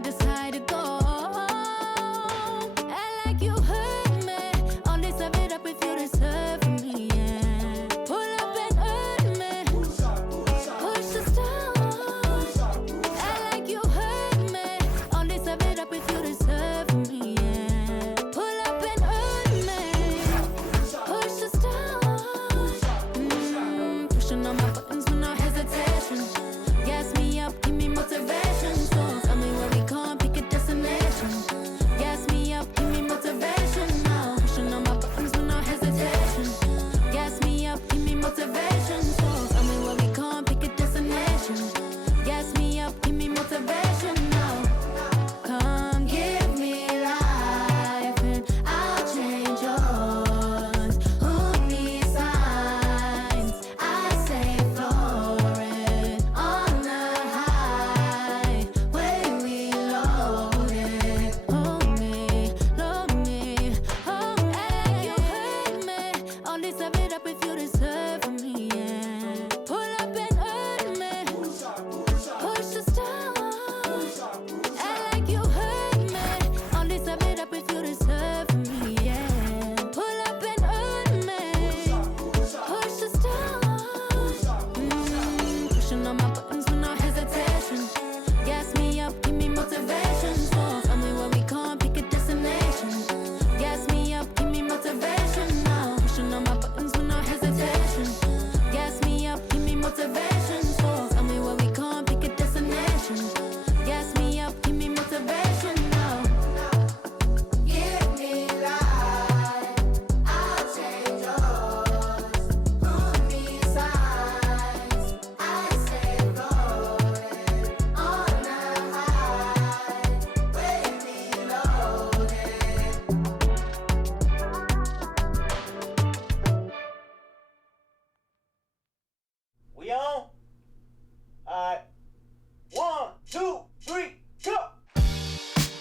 I decide to go. Act like you heard me. Only serve it up if you deserve from me, yeah. Pull up and hurt me. Push the start. Act like you heard me. Only serve it up if you deserve from me, yeah. Pull up and hurt me. Push the start. Pushing on my buttons with no hesitation. Gas me up, give me motivation. So tell me where we come, pick a destination. Gas me up, give me motivation now. Pushing on my buttons with no hesitation. Gas me up, give me motivation. So tell me where we come, pick a destination. Gas me up, give me motivation now. Come give me life and I'll change yours. Who needs signs? I say florid on the highway we loaded. Hold me, love me, hold me. You hurt me. Only serve it up if you deserve from me, yeah. Pull up and hurt me. Push the start. Act like you hurt me. Only serve it up if you deserve from me, yeah. Pull up and hurt me. Push the start. Pushing on my buttons with no hesitation. Gas me up, give me motivation. So tell me where we come, pick a destination. Gas me up, give me motivation now. Pushing on my buttons with no hesitation. Gas me up, give me motivation. So tell me where we come, pick a destination. Gas me up, give me motivation now. Give me life, I'll change yours. Who needs signs? I say floated on the highway we loaded. We on? Alright. 1, 2, 3, go!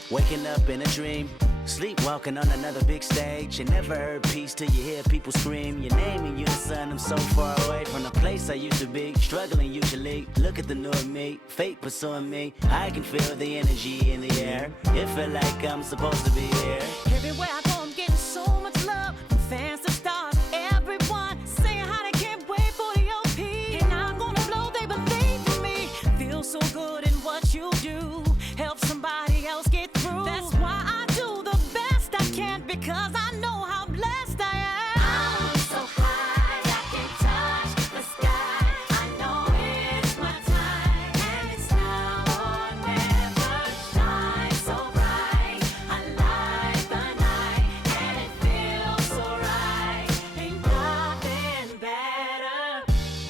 Waking up in a dream, sleepwalking on another big stage. You never heard peace till you hear people scream your name in unison. I'm so far away from the place I used to be, struggling usually. Look at the new me, fate pursuing me. I can feel the energy in the air. It feel like I'm supposed to be here. Everywhere I go, I'm getting so much love from fans to stars. Everyone saying how they can't wait for the OP. And I'm gonna blow, they believe in me. Feel so good in what you do. Help somebody else get through. That's why I do the best I can, because I know how blessed I am. I'm so high, I can touch the sky. I know it's my time, and it's now or never. Shine so bright, I light the night, and it feels so right. Ain't nothing better.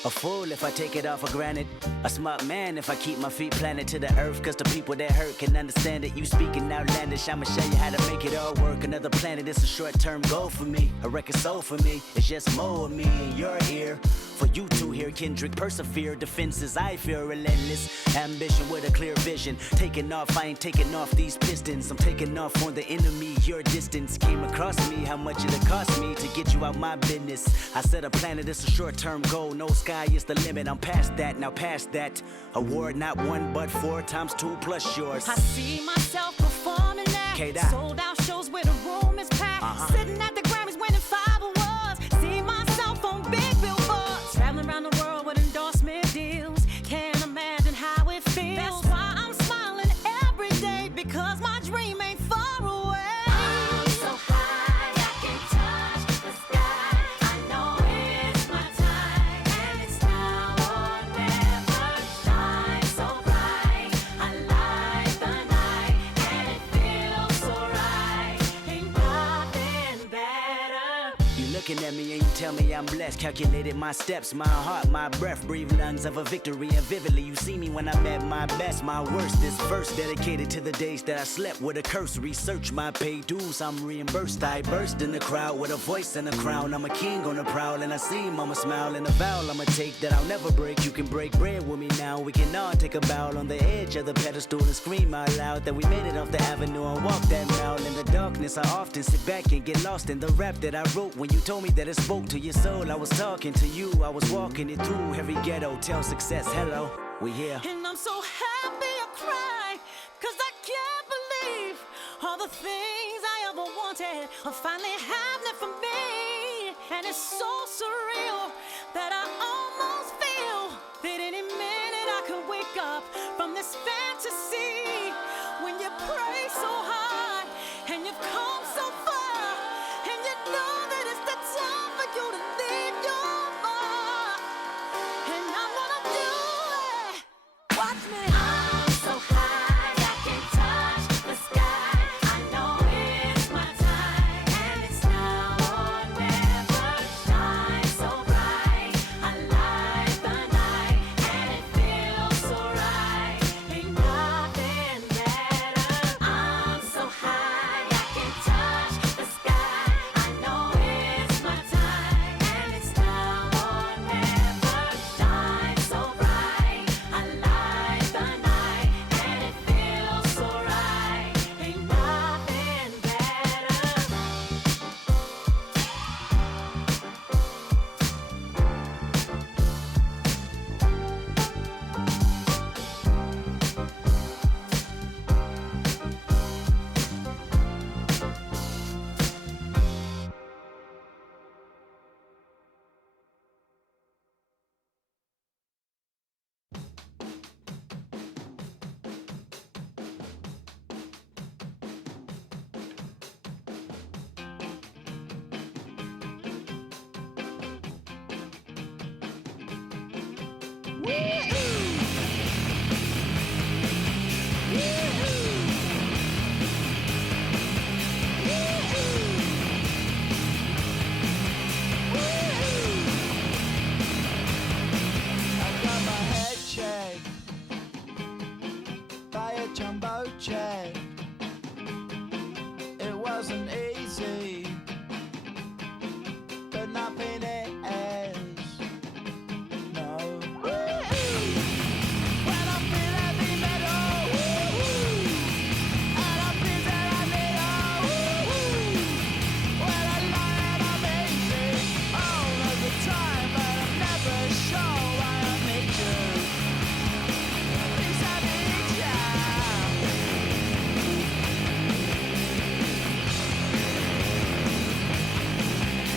A fool if I take it all for granted. A smart man if I keep my feet planted to the earth. Cause the people that hurt can understand it. You speaking outlandish, I'ma show you how to make it all work. Another planet, it's a short-term goal for me. A record soul for me, it's just more of me in your ear. For you to hear Kendrick persevere. Defenses I feel relentless. Ambition with a clear vision. Taking off, I ain't taking off these pistons. I'm taking off on the enemy. Your distance came across me. How much it'll cost me to get you out my business. I set a planet, it's a short-term goal. No sky is the limit. I'm past that, now past that. Award not 1 but 4 times 2 plus yours. I see myself performing there. K-Dot. Sold out shows where the room is packed. Sitting at the Grammys winning 5 awards. See myself on big billboards. Traveling around the world with endorsement deals. Can't imagine how it feels. That's why I'm smiling every day, because my dream ain't far away. I'm so high, I can touch the sky. I know it's my time, and it's now or never. Shine so bright, I light the night, and it feels so right. Ain't nothing better. You looking at me and you tell me I'm blessed. Calculated my steps, my heart, my breath. Breathe lungs of a victory, and vividly you see me when I'm at my best, my worst. This verse dedicated to the days that I slept with a curse. Research my paid dues, I'm reimbursed. I burst in the crowd with a voice and a crown. I'm a king on the prowl, and I see mama smile. And a vow I'ma take that I'll never break. You can break bread with me now. We can all take a bow on the edge of the pedestal and scream out loud that we made it off the avenue and walk that mile. In the darkness I often sit back and get lost in the rap that I wrote. When you told me that it spoke to your soul, I was talking to you. I was walking it through every ghetto. Tell success hello, we here. And I'm so happy I cry, 'cause I can't All the things I ever wanted are finally happening for me. And it's so surreal that I almost feel that any minute I could wake up from this fantasy. When you pray so hard and you've come so far, and you know that it's the time for you to leave your mark. And I'm gonna do it. Watch me. I'm so high I can touch the sky. I know it's my time, and it's now or never. Shine so bright, I light the night, and it feels so right. Ain't nothing better. I'm so high I can touch the sky. I know it's my time, and it's now or never. Shine so bright, I light the night, and it feels so right. Ain't nothing better. I got my head checked by a jumbo jet. It wasn't easy, but nothing is. No. When I feel heavy metal, and I feel that I need when I lie and I'm easy all of the time, but I'm never sure why I need you. Please I need ya.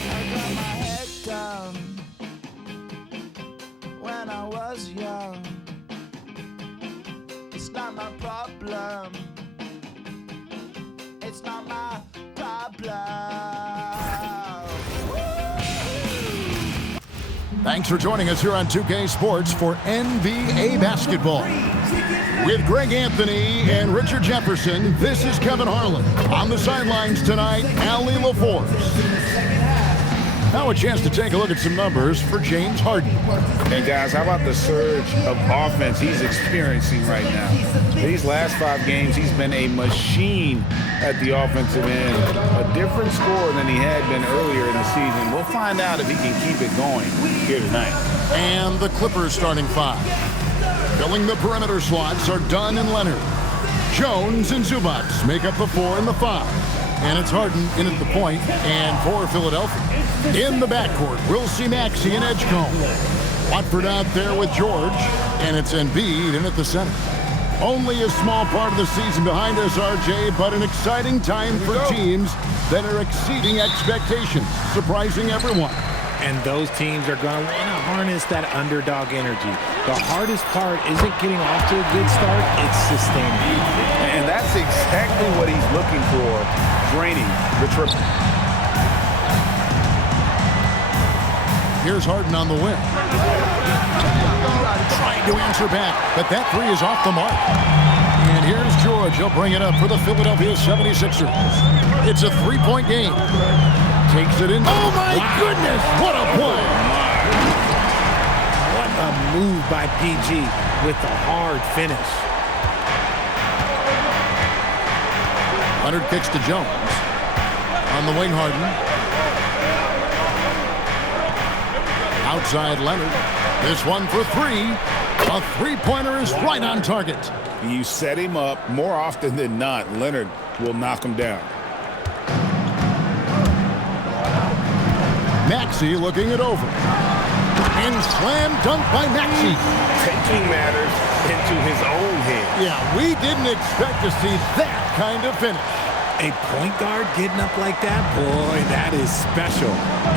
I got my head down when I was young. It's not my problem. It's not my problem. Thanks for joining us here on 2K Sports for NBA basketball. With Greg Anthony and Richard Jefferson, this is Kevin Harlan. On the sidelines tonight, Allie LaForce. Now a chance to take a look at some numbers for James Harden. And guys, how about the surge of offense he's experiencing right now? These last 5 games, he's been a machine at the offensive end. A different score than he had been earlier in the season. We'll find out if he can keep it going here tonight. And the Clippers starting 5. Filling the perimeter slots are Dunn and Leonard. Jones and Zubac make up the 4 and the 5. And it's Harden in at the point and for Philadelphia. In the backcourt, we'll see Maxey and Edgecombe. Watford out there with George, and it's Embiid in at the center. Only a small part of the season behind us, RJ, but an exciting time for teams that are exceeding expectations, surprising everyone. And those teams are going to want to harness that underdog energy. The hardest part isn't getting off to a good start, it's sustaining. And that's exactly what he's looking for, draining the triple. Here's Harden on the wing. Trying to answer back, but that 3 is off the mark. And here's George. He'll bring it up for the Philadelphia 76ers. It's a 3-point game. Takes it in. Oh, my goodness. What a play. What a move by PG with the hard finish. Leonard kicks to Jones. On the wing, Harden. Outside Leonard. This one for 3. A 3-pointer is right on target. You set him up more often than not. Leonard will knock him down. Maxey looking it over. And slam dunk by Maxey. Taking matters into his own hands. Yeah, we didn't expect to see that kind of finish. A point guard getting up like that? Boy, that is special.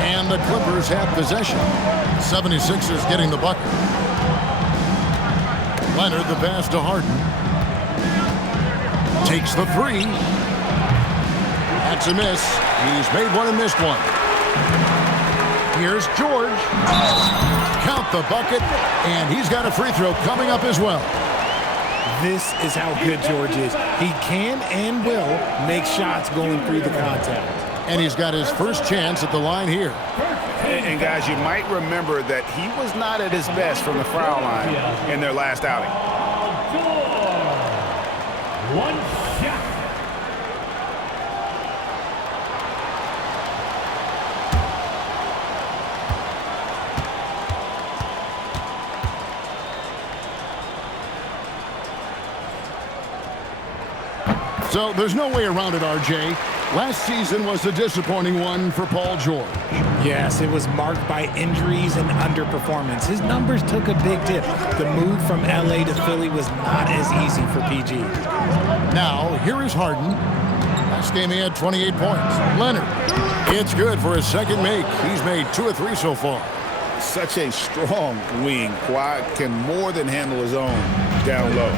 And the Clippers have possession. 76ers getting the bucket. Leonard, the pass to Harden. Takes the three. That's a miss. He's made one and missed one. Here's George. Count the bucket, and he's got a free throw coming up as well. This is how good George is. He can and will make shots going through the contact. And he's got his first chance at the line here. And guys, you might remember that he was not at his best from the foul line in their last outing. One shot. So there's no way around it, RJ. Last season was a disappointing one for Paul George. Yes, it was marked by injuries and underperformance. His numbers took a big dip. The move from LA to Philly was not as easy for PG. Now, here is Harden. Last game he had 28 points. Leonard. It's good for his second make. He's made 2 or 3 so far. Such a strong wing. Kawhi can more than handle his own down low.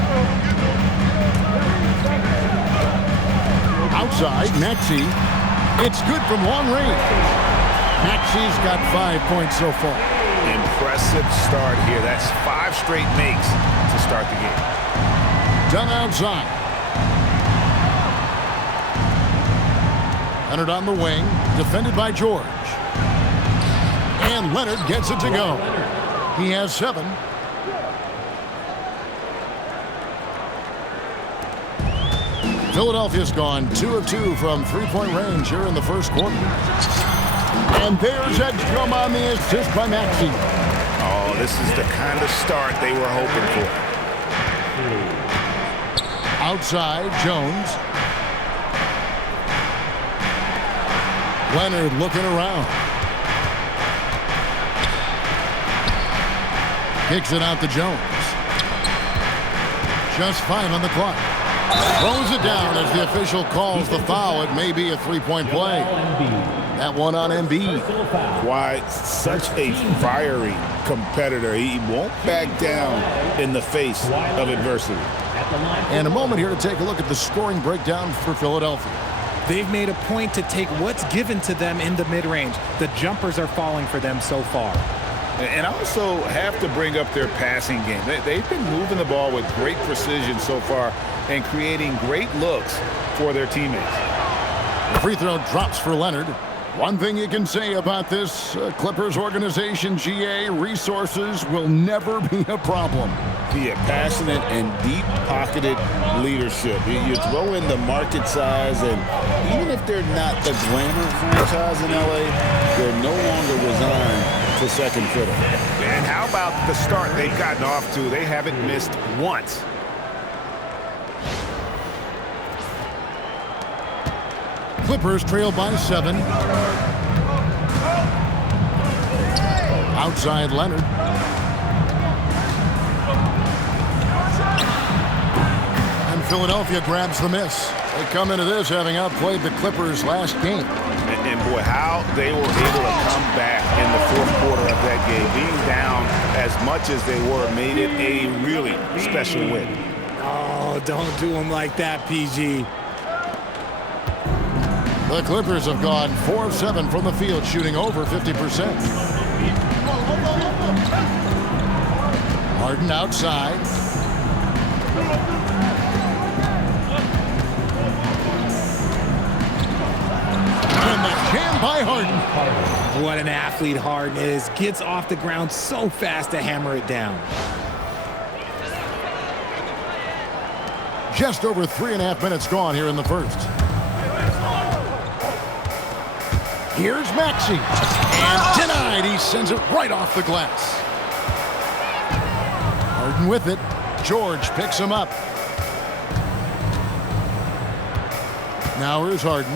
Outside, Maxey. It's good from long range. Maxey's got 5 points so far. Impressive start here. That's 5 straight makes to start the game. Done outside. Leonard on the wing, defended by George. And Leonard gets it to go. He has 7. Philadelphia's gone 2 of 2 from three-point range here in the first quarter. And there's Edgecombe on the assist by Maxey. Oh, this is the kind of start they were hoping for. Outside, Jones. Leonard looking around. Kicks it out to Jones. Just 5 on the clock. Throws it down as the official calls the foul. It may be a three-point play. That one on Embiid. Why, such a fiery competitor. He won't back down in the face of adversity. And a moment here to take a look at the scoring breakdown for Philadelphia. They've made a point to take what's given to them in the mid-range. The jumpers are falling for them so far. And I also have to bring up their passing game. They've been moving the ball with great precision so far and creating great looks for their teammates. The free throw drops for Leonard. One thing you can say about this Clippers organization, GA, resources will never be a problem. Yeah, passionate and deep-pocketed leadership. You throw in the market size, and even if they're not the glamour franchise in LA, they're no longer resigned to second fiddle. And how about the start they've gotten off to? They haven't missed once. Clippers trail by 7. Outside Leonard. And Philadelphia grabs the miss. They come into this having outplayed the Clippers last game. And boy, how they were able to come back in the fourth quarter of that game. Being down as much as they were made it a really special win. Oh, don't do them like that, PG. The Clippers have gone 4 of 7 from the field, shooting over 50%. Harden outside. And the jam by Harden. What an athlete Harden is. Gets off the ground so fast to hammer it down. Just over 3.5 minutes gone here in the first. Here's Maxey. And denied. He sends it right off the glass. Harden with it. George picks him up. Now here's Harden.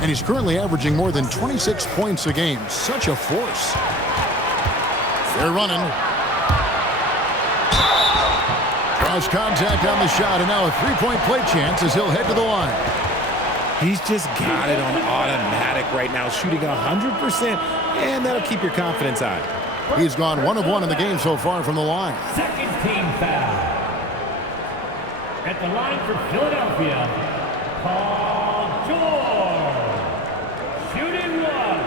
And he's currently averaging more than 26 points a game. Such a force. They're running. Cross contact on the shot. And now a three-point play chance as he'll head to the line. He's just got it on automatic right now, shooting 100%, and that'll keep your confidence high. He's gone 1 of 1 in the game so far from the line. Second team foul. At the line for Philadelphia, Paul George. Shooting one.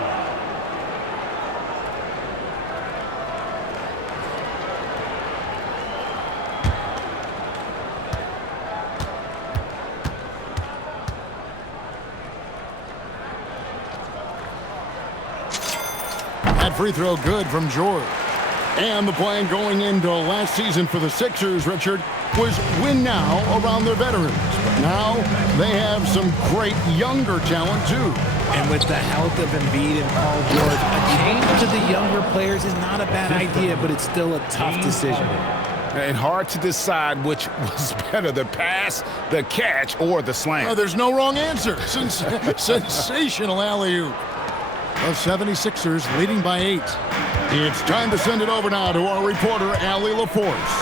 That free throw good from George. And the plan going into last season for the Sixers, Richard, was win now around their veterans. But now they have some great younger talent, too. And with the health of Embiid and Paul George, a change to the younger players is not a bad idea, but it's still a tough decision. And hard to decide which was better, the pass, the catch, or the slam. There's no wrong answer. Sensational alley-oop. The 76ers leading by 8. It's time to send it over now to our reporter, Allie LaForce.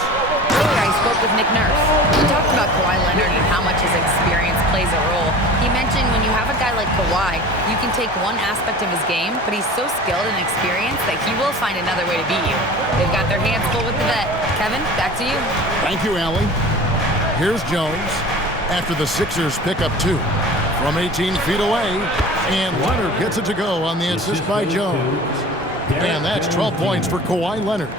Earlier, I spoke with Nick Nurse. He talked about Kawhi Leonard and how much his experience plays a role. He mentioned when you have a guy like Kawhi, you can take one aspect of his game, but he's so skilled and experienced that he will find another way to beat you. They've got their hands full with the vet. Kevin, back to you. Thank you, Allie. Here's Jones after the Sixers pick up 2 from 18 feet away, and Leonard gets it to go on the assist by Jones. And that's 12 points for Kawhi Leonard.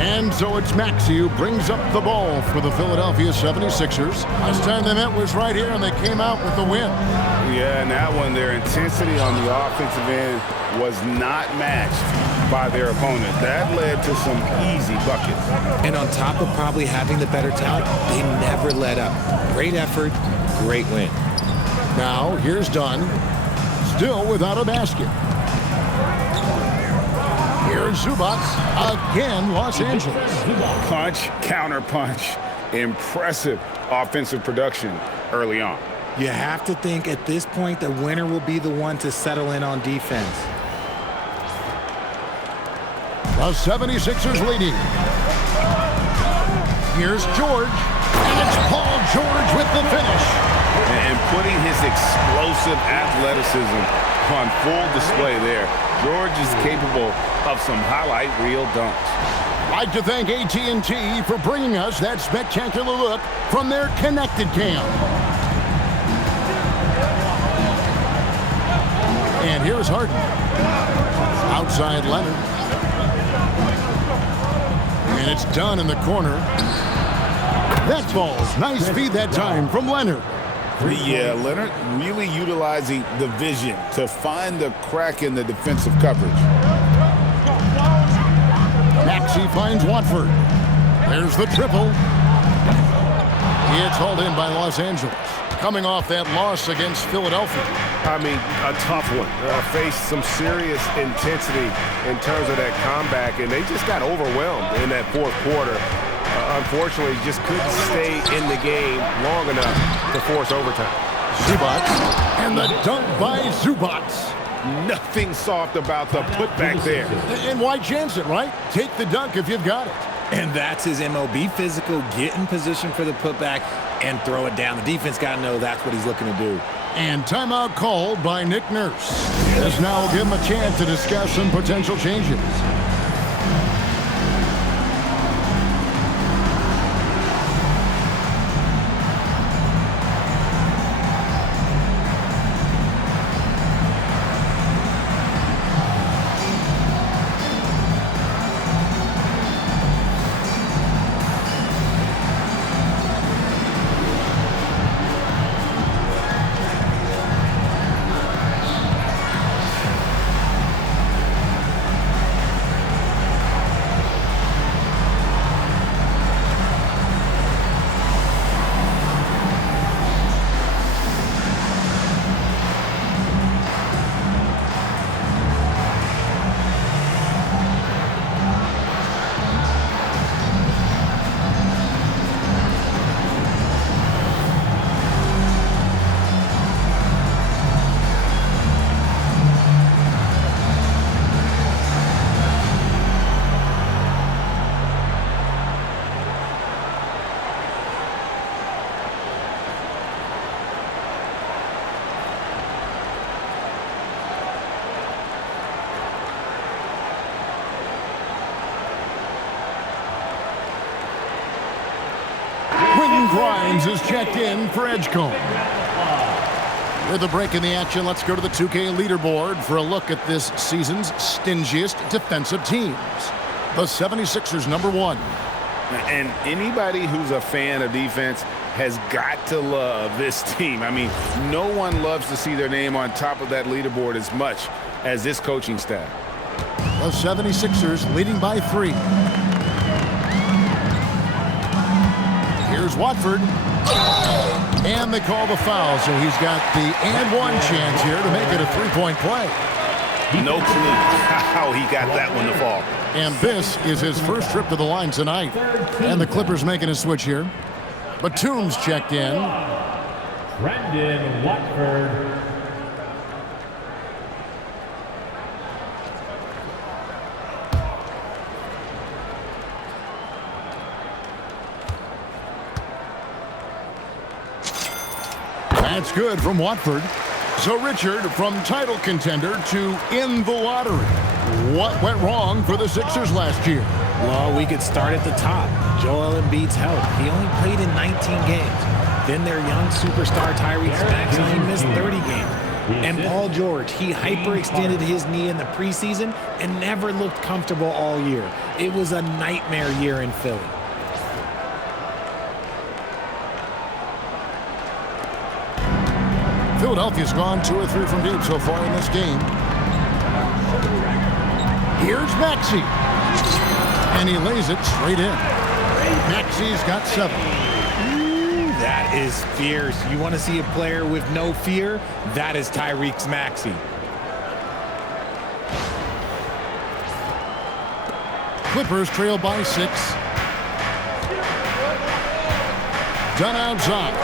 And so it's Maxey who brings up the ball for the Philadelphia 76ers. Last time they met was right here, and they came out with the win. Yeah, and that one, their intensity on the offensive end was not matched by their opponent. That led to some easy buckets. And on top of probably having the better talent, they never let up. Great effort, great win. Now, here's Dunn, still without a basket. Here's Zubac, again, Los Angeles. Punch, counter punch. Impressive offensive production early on. You have to think at this point the winner will be the one to settle in on defense. The 76ers leading. Here's George, and it's Paul George with the finish. And putting his explosive athleticism on full display there. George is capable of some highlight reel dunks. I'd like to thank AT&T for bringing us that spectacular look from their connected cam. And here's Harden. Outside Leonard. And it's done in the corner. That falls. Nice feed that time from Leonard. Yeah, Leonard really utilizing the vision to find the crack in the defensive coverage. Maxey finds Watford. There's the triple. It's hauled in by Los Angeles. Coming off that loss against Philadelphia. I mean, a tough one. Faced some serious intensity in terms of that comeback, and they just got overwhelmed in that fourth quarter. Unfortunately, just couldn't stay in the game long enough to force overtime. Zubac, and the dunk by Zubac. Nothing soft about the putback there. And why chance it, right? Take the dunk if you've got it. And that's his MO. Be physical, get in position for the putback, and throw it down. The defense got to know that's what he's looking to do. And timeout called by Nick Nurse. This now will give him a chance to discuss some potential changes. Grimes is checked in for Edgecombe. With a break in the action, let's go to the 2K leaderboard for a look at this season's stingiest defensive teams. The 76ers, number 1. And anybody who's a fan of defense has got to love this team. I mean, no one loves to see their name on top of that leaderboard as much as this coaching staff. The 76ers leading by 3. Here's Watford. And they call the foul, so he's got the and one chance here to make it a three-point play. No clue how he got that one to fall. And this is his first trip to the line tonight. And the Clippers making a switch here. Batum's checked in. Brendan Watford. That's good from Watford. So, Richard, from title contender to in the lottery. What went wrong for the Sixers last year? Well, we could start at the top. Joel Embiid's health. He only played in 19 games. Then their young superstar Tyrese Maxey, he missed 30 games. And Paul George, he hyperextended his knee in the preseason and never looked comfortable all year. It was a nightmare year in Philly. Philadelphia's gone 2 or 3 from deep so far in this game. Here's Maxey. And he lays it straight in. Maxey's got 7. Ooh, that is fierce. You want to see a player with no fear? That is Tyrese Maxey. Clippers trail by 6. Done outside.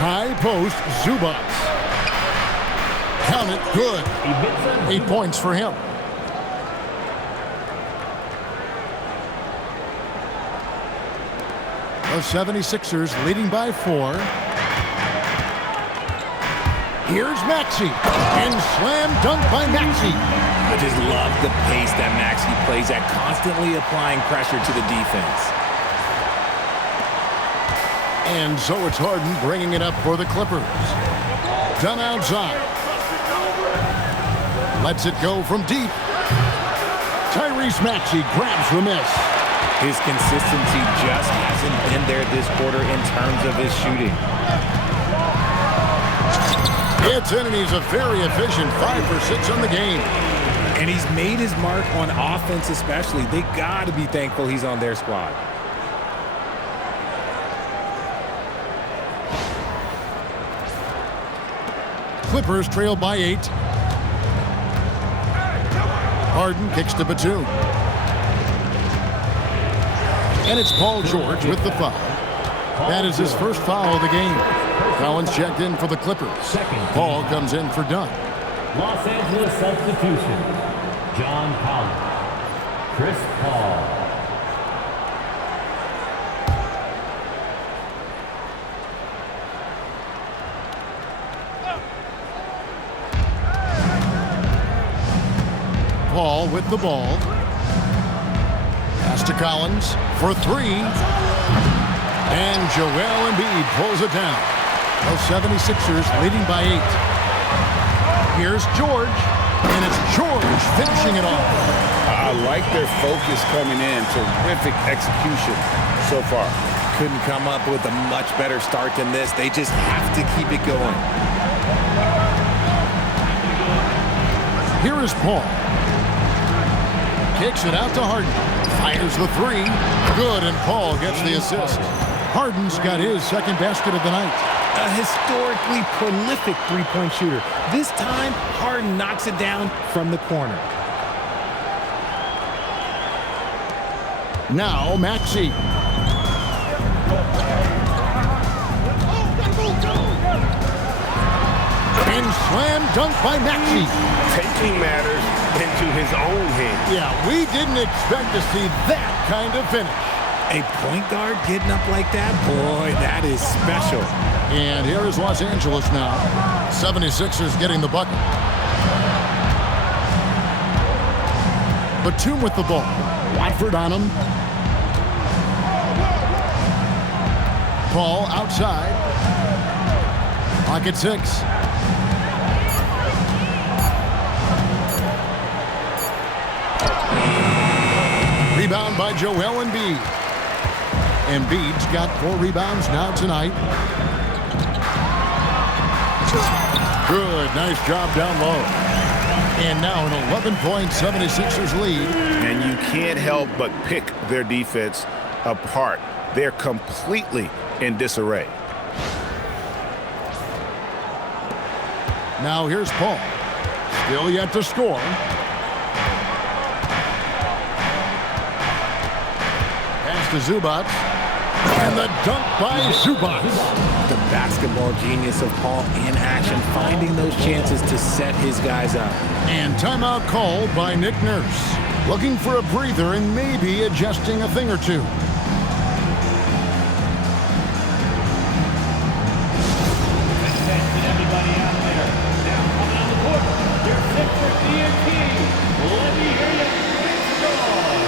High post, Zubats. Count it, good. 8 points for him. The 76ers leading by 4. Here's Maxey. And slam dunk by Maxey. I just love the pace that Maxey plays at, constantly applying pressure to the defense. And so it's Harden bringing it up for the Clippers. Done outside. Lets it go from deep. Tyrese Maxey grabs the miss. His consistency just hasn't been there this quarter in terms of his shooting. It's in, and he's a very efficient 5 for 6 on the game. And he's made his mark on offense especially. They got to be thankful he's on their squad. Clippers trail by 8. Harden kicks to Batum. And it's Paul George with the foul. That is his first foul of the game. Collins checked in for the Clippers. Paul comes in for Dunn. Los Angeles substitution. John Collins. Chris Paul. Paul with the ball. Pass to Collins for 3. And Joel Embiid pulls it down. The 76ers leading by 8. Here's George. And it's George finishing it off. I like their focus coming in. Terrific execution so far. Couldn't come up with a much better start than this. They just have to keep it going. Here is Paul. Kicks it out to Harden. Fires the 3. Good, and Paul gets the assist. Harden's got his second basket of the night. A historically prolific three-point shooter. This time, Harden knocks it down from the corner. Now, Maxey. And slam dunk by Maxey. Taking matters into his own hands. Yeah, we didn't expect to see that kind of finish. A point guard getting up like that? Boy, that is special. And here is Los Angeles now. 76ers getting the bucket. Batum with the ball. Watford on him. Ball outside. Pocket 6. Rebound by Joel Embiid. Embiid's got 4 rebounds now tonight. Good, nice job down low. And now an 11-point 76ers lead. And you can't help but pick their defense apart. They're completely in disarray. Now here's Paul. Still yet to score. Pass to Zubac. And the dunk by Zubac. The basketball genius of Paul in action, finding those chances to set his guys up. And timeout called by Nick Nurse. Looking for a breather and maybe adjusting a thing or two. Attention everybody out there. Now coming on the court, your Sixers DNP. Let me hear you. Score.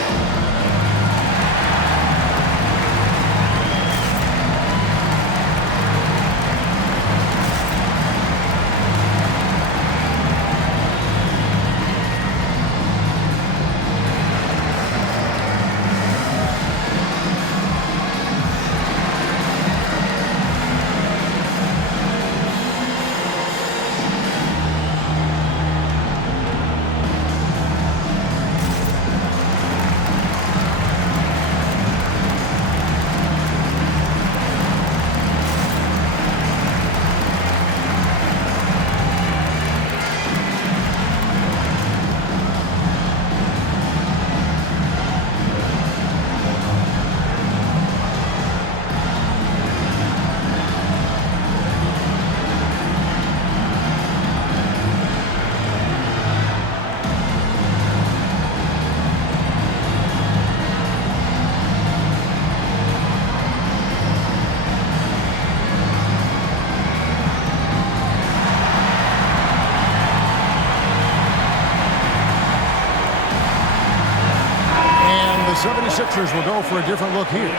The 76ers will go for a different look here.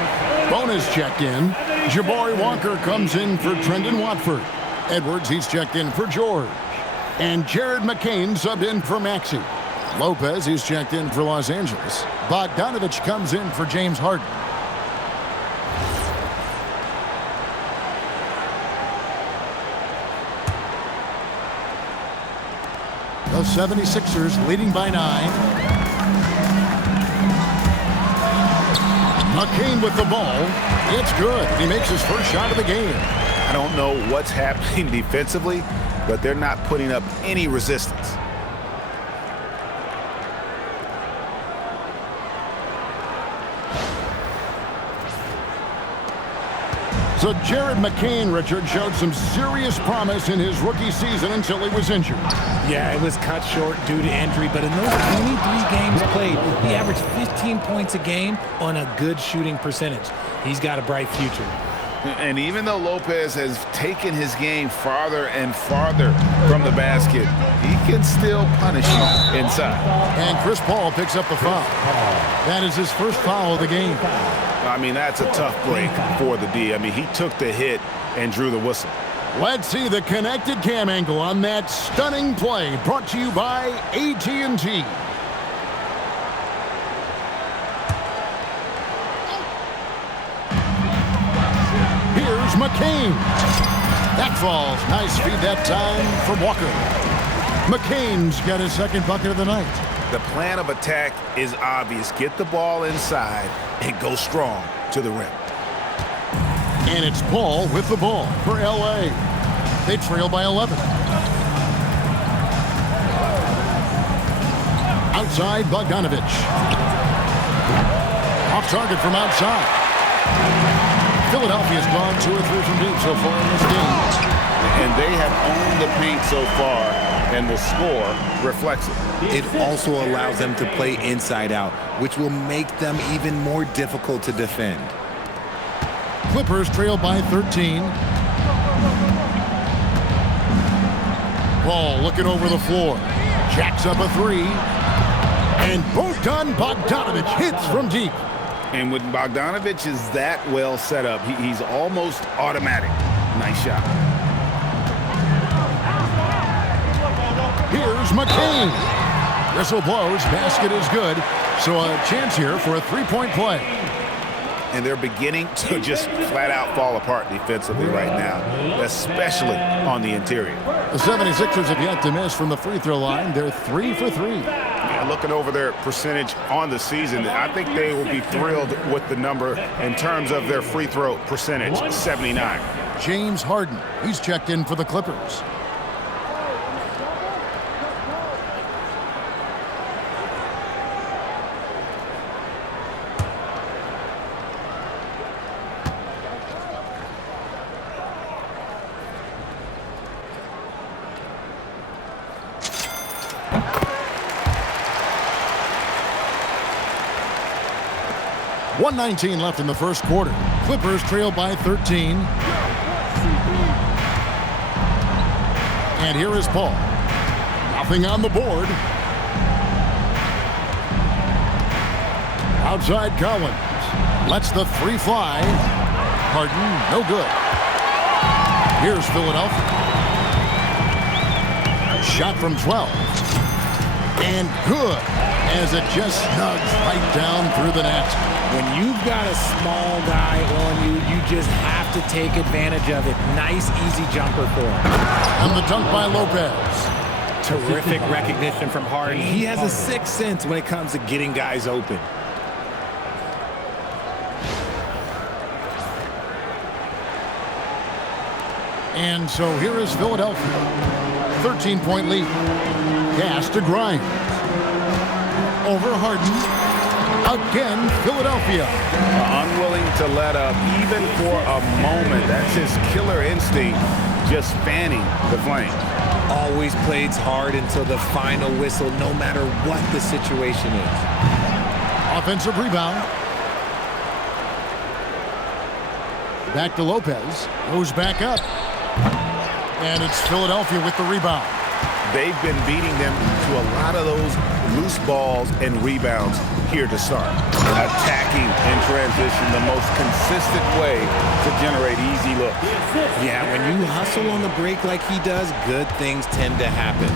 Bonus checked in. Jabari Walker comes in for Trendon Watford. Edwards, he's checked in for George. And Jared McCain subbed in for Maxey. Lopez, he's checked in for Los Angeles. Bogdanovich comes in for James Harden. The 76ers leading by 9. McCain with the ball. It's good. He makes his first shot of the game. I don't know what's happening defensively, but they're not putting up any resistance. So Jared McCain, Richard, showed some serious promise in his rookie season until he was injured. Yeah, it was cut short due to injury, but in those 23 games played, he averaged 15 points a game on a good shooting percentage. He's got a bright future. And even though Lopez has taken his game farther and farther from the basket, he can still punish you inside. And Chris Paul picks up the foul. That is his first foul of the game. I mean, that's a tough break for the D. I mean, he took the hit and drew the whistle. Let's see the connected cam angle on that stunning play, brought to you by AT&T. Here's McCain. That falls. Nice feed that time from Walker. McCain's got his second bucket of the night. The plan of attack is obvious. Get the ball inside and go strong to the rim. And it's Paul with the ball for L.A. They trail by 11. Outside, Bogdanovich. Off target from outside. Philadelphia's gone 2 or 3 from deep so far in this game. And they have owned the paint so far, and the score reflects it. It also allows them to play inside out, which will make them even more difficult to defend. Clippers trail by 13. Paul looking over the floor. Jacks up a 3. And Bogdan Bogdanovic hits from deep. And when Bogdanovic is that well set up, he's almost automatic. Nice shot. Here's McCain. Whistle blows, basket is good. So a chance here for a three-point play. And they're beginning to just flat out fall apart defensively right now, especially on the interior. The 76ers have yet to miss from the free throw line. They're 3 for 3. Yeah, looking over their percentage on the season, I think they will be thrilled with the number in terms of their free throw percentage, 79. James Harden, he's checked in for the Clippers. .119 left in the first quarter. Clippers trail by 13. And here is Paul. Nothing on the board. Outside Collins. Lets the three fly. Harden, no good. Here's Philadelphia. Shot from 12. And good, as it just snugs right down through the net. When you've got a small guy on you, you just have to take advantage of it. Nice, easy jumper for him. And the dunk by Lopez. Terrific recognition from Harden. He has a sixth sense when it comes to getting guys open. And so here is Philadelphia. 13-point lead. Gas to Grimes. Over Harden. Again, Philadelphia. Unwilling to let up even for a moment. That's his killer instinct, just fanning the flame. Always plays hard until the final whistle, no matter what the situation is. Offensive rebound. Back to Lopez. Goes back up. And it's Philadelphia with the rebound. They've been beating them to a lot of those loose balls and rebounds here to start. Attacking in transition, the most consistent way to generate easy looks. Yeah, when you hustle on the break like he does, good things tend to happen.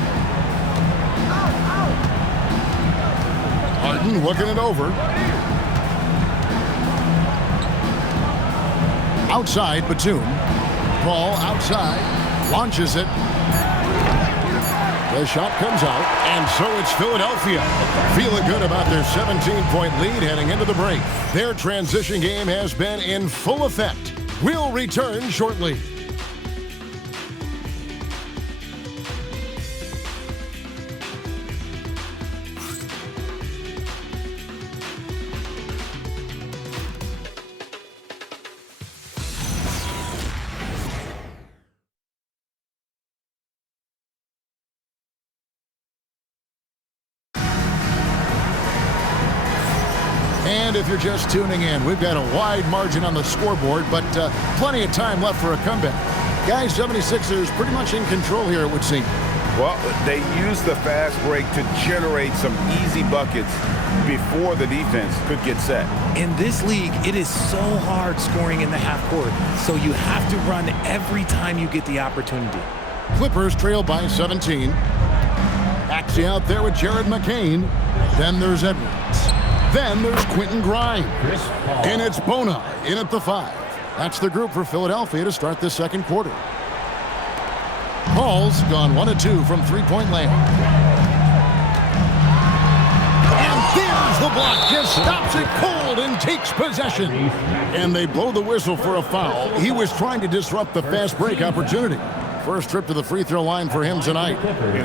Harden looking it over. Outside, Batum. Paul outside. Launches it. The shot comes out, and so it's Philadelphia. Feeling good about their 17-point lead heading into the break. Their transition game has been in full effect. We'll return shortly. And if you're just tuning in, we've got a wide margin on the scoreboard, but plenty of time left for a comeback. Guys, 76ers pretty much in control here, it would seem. Well, they used the fast break to generate some easy buckets before the defense could get set. In this league, it is so hard scoring in the half court, so you have to run every time you get the opportunity. Clippers trail by 17. Axie out there with Jared McCain. Then there's Edwards. Then there's Quentin Grimes. And it's Bona in at the 5. That's the group for Philadelphia to start this second quarter. Paul's gone 1 of 2 from three-point land. And there's the block. Just stops it cold and takes possession. And they blow the whistle for a foul. He was trying to disrupt the fast break opportunity. First trip to the free throw line for him tonight.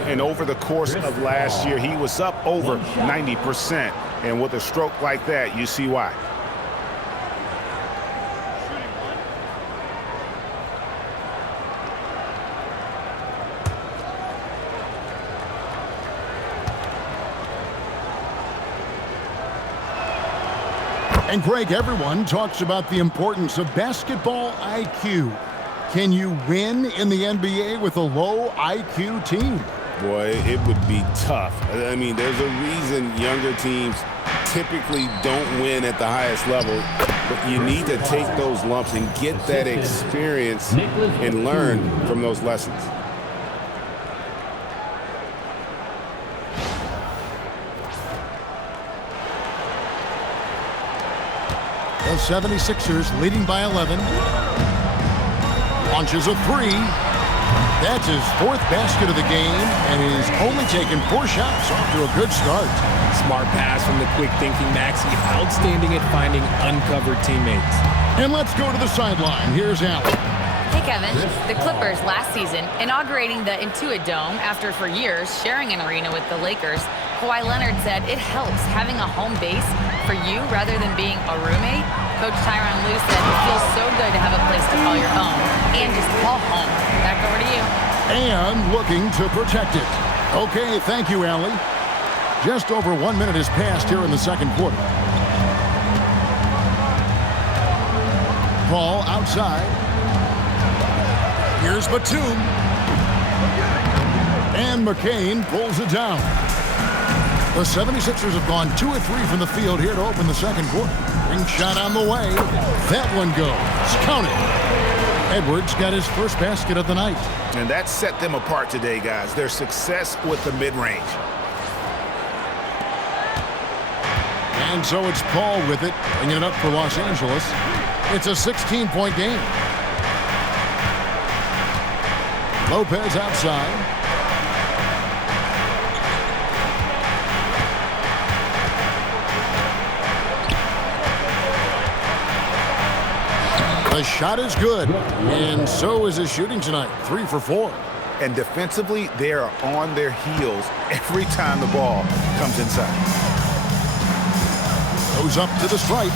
And over the course of last year, he was up over 90%. And with a stroke like that, you see why. And Greg, everyone talks about the importance of basketball IQ. Can you win in the NBA with a low IQ team? boy, it would be tough. I mean, there's a reason younger teams typically don't win at the highest level, but you need to take those lumps and get that experience and learn from those lessons. The 76ers leading by 11. Launches a three. That's his fourth basket of the game, and he's only taken 4 shots off to a good start. Smart pass from the quick-thinking Maxey. Outstanding at finding uncovered teammates. And let's go to the sideline. Here's Allen. Hey, Kevin. The Clippers last season inaugurating the Intuit Dome after for years sharing an arena with the Lakers. Kawhi Leonard said it helps having a home base for you rather than being a roommate. Coach Tyronn Lue said it feels so good to have a place to call your own and just call home. Back over to you. And looking to protect it. Okay, thank you, Allie. Just over 1 minute has passed here in the second quarter. Ball outside. Here's Batum. And McCain pulls it down. The 76ers have gone 2 of 3 from the field here to open the second quarter. Ring shot on the way. That one goes. Count it. Edwards got his first basket of the night. And that set them apart today, guys. Their success with the mid-range. And so it's Paul with it, bringing it up for Los Angeles. It's a 16-point game. Lopez outside. The shot is good, and so is his shooting tonight, 3 for 4. And defensively, they are on their heels every time the ball comes inside. Goes up to the stripe.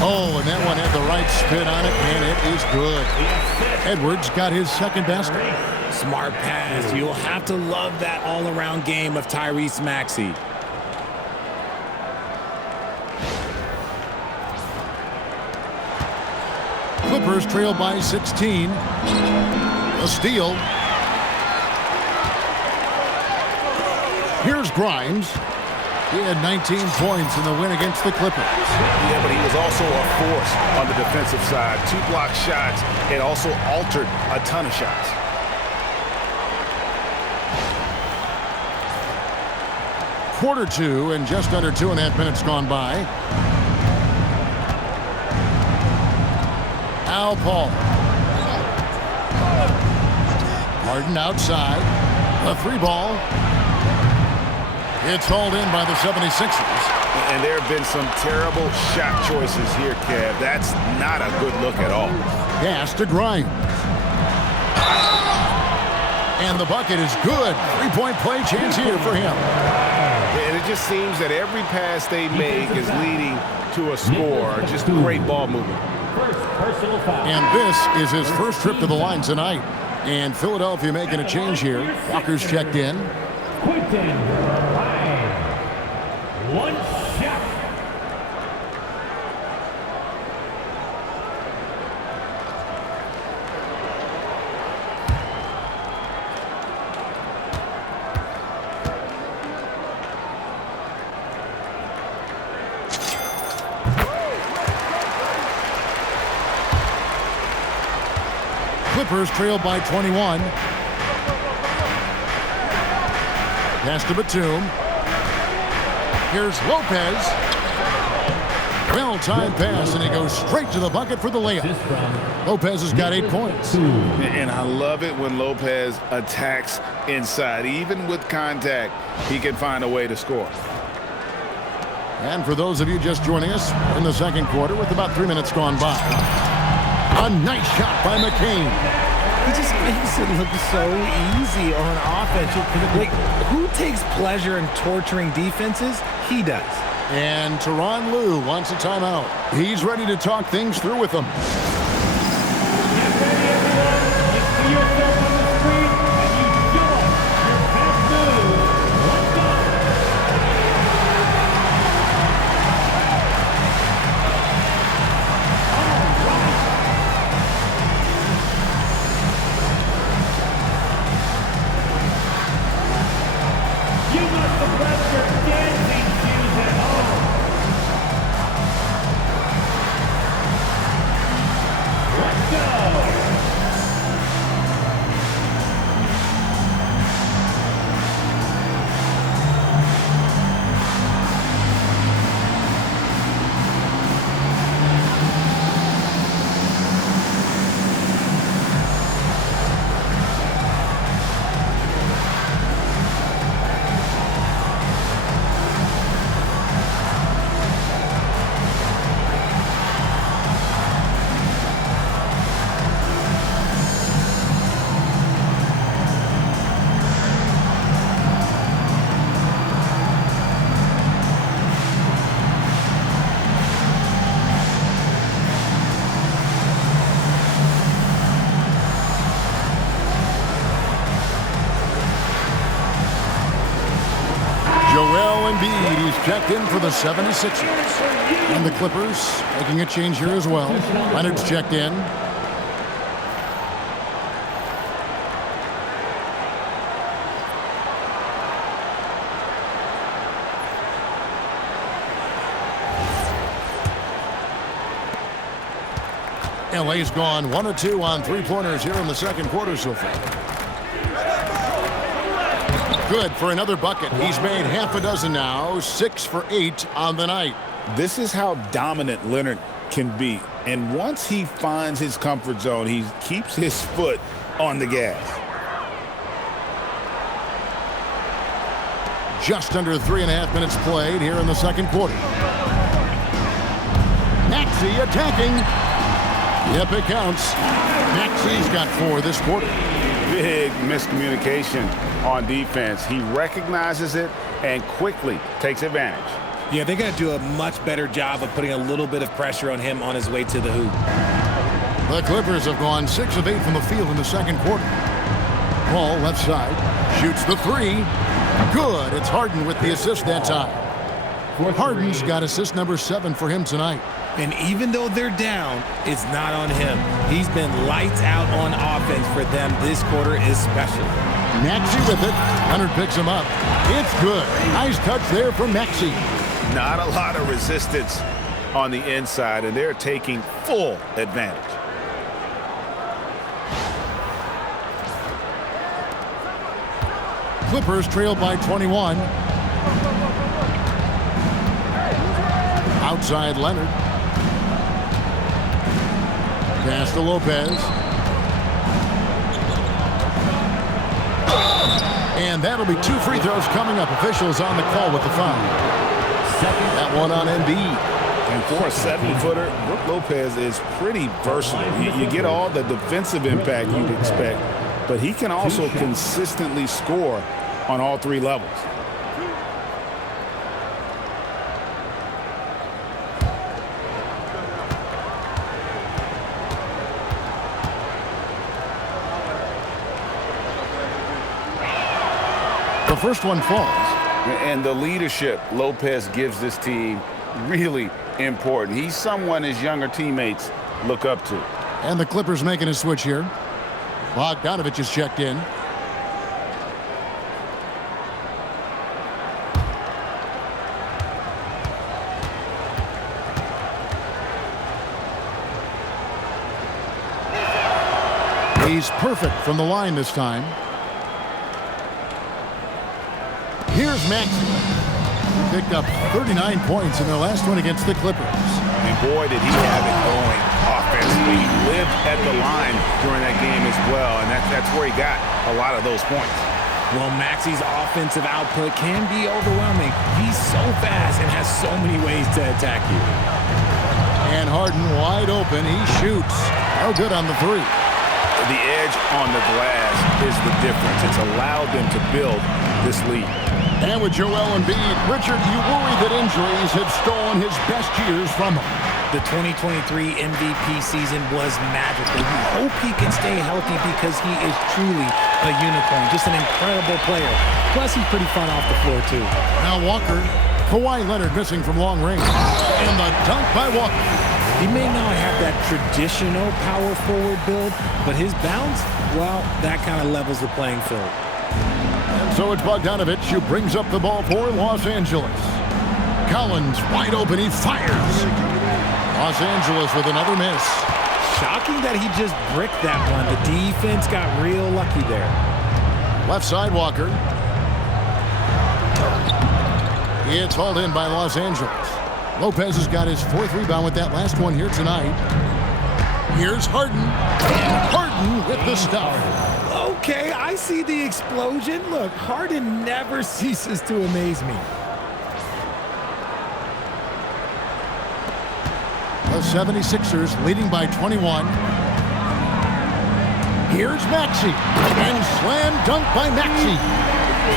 Oh, and that one had the right spin on it, and it is good. Edwards got his second basket. Smart pass. You'll have to love that all-around game of Tyrese Maxey. Clippers trail by 16. A steal. Here's Grimes. He had 19 points in the win against the Clippers. Yeah, but he was also a force on the defensive side. 2 blocked shots and also altered a ton of shots. Quarter 2 and just under 2.5 minutes gone by. Al Paul. Harden outside. A 3 ball. It's hauled in by the 76ers. And there have been some terrible shot choices here, Kev. That's not a good look at all. Pass to Grimes. And the bucket is good. 3-point play chance here for him. And it just seems that every pass they make is leading to a score. Just great ball movement. And this is his first trip to the line tonight. And Philadelphia making a change here. Walker's checked in. Quinton, 1 shot. Clippers trail by 21. Pass to Batum. Here's Lopez. Well-timed pass, and he goes straight to the bucket for the layup. Lopez has got 8 points. And I love it when Lopez attacks inside. Even with contact, he can find a way to score. And for those of you just joining us, in the second quarter with about 3 minutes gone by. A nice shot by McCain. He just makes it look so easy on offense. Like, who takes pleasure in torturing defenses? He does. And Tyronn Lue wants a timeout. He's ready to talk things through with them. go. Joel Embiid, he's checked in for the 76ers. And the Clippers making a change here as well. Leonard's checked in. LA's gone 1 of 2 on three-pointers here in the second quarter so far. Good for another bucket. He's made half a dozen now, 6 for 8 on the night. This is how dominant Leonard can be. And once he finds his comfort zone, he keeps his foot on the gas. Just under 3.5 minutes played here in the second quarter. Maxey attacking. Yep, it counts. Maxey's got 4 this quarter. Big miscommunication on defense. He recognizes it and quickly takes advantage. Yeah, they got to do a much better job of putting a little bit of pressure on him on his way to the hoop. The Clippers have gone 6 of 8 from the field in the second quarter. Paul, left side, shoots the 3. Good. It's Harden with the assist that time. Harden's got assist number 7 for him tonight. And even though they're down, it's not on him. He's been lights out on offense for them this quarter especially. Maxey with it. Leonard picks him up. It's good. Nice touch there from Maxey. Not a lot of resistance on the inside, and they're taking full advantage. Clippers trail by 21. Outside Leonard. Pass to Lopez. And that'll be 2 free throws coming up. Officials on the call with the foul. That one on Embiid. And for a 7-footer, Brook Lopez is pretty versatile. You get all the defensive impact you'd expect, but he can also consistently score on all 3 levels. The first one falls. And the leadership Lopez gives this team really important. He's someone his younger teammates look up to. And the Clippers making a switch here. Bogdanovich is checked in. He's perfect from the line this time. Here's Maxey. He picked up 39 points in their last one against the Clippers. And boy, did he have it going offensively. He lived at the line during that game as well, and that's where he got a lot of those points. Well, Maxey's offensive output can be overwhelming. He's so fast and has so many ways to attack you. And Harden wide open. He shoots. No good on the 3. The edge on the glass is the difference. It's allowed them to build this lead. And with Joel Embiid, Richard, you worry that injuries have stolen his best years from him. The 2023 MVP season was magical. We hope he can stay healthy because he is truly a unicorn. Just an incredible player. Plus, he's pretty fun off the floor, too. Now Walker, Kawhi Leonard missing from long range. And the dunk by Walker. He may not have that traditional power forward build, but his bounce, well, that kind of levels the playing field. And so it's Bogdanovich who brings up the ball for Los Angeles. Collins wide open, he fires. Los Angeles with another miss. Shocking that he just bricked that one. The defense got real lucky there. Left side, Walker. It's hauled in by Los Angeles. Lopez has got his 4th rebound with that last one here tonight. Here's Harden. And Harden with the stuff. Okay, I see the explosion. Look, Harden never ceases to amaze me. The 76ers leading by 21. Here's Maxey. And slam dunk by Maxey.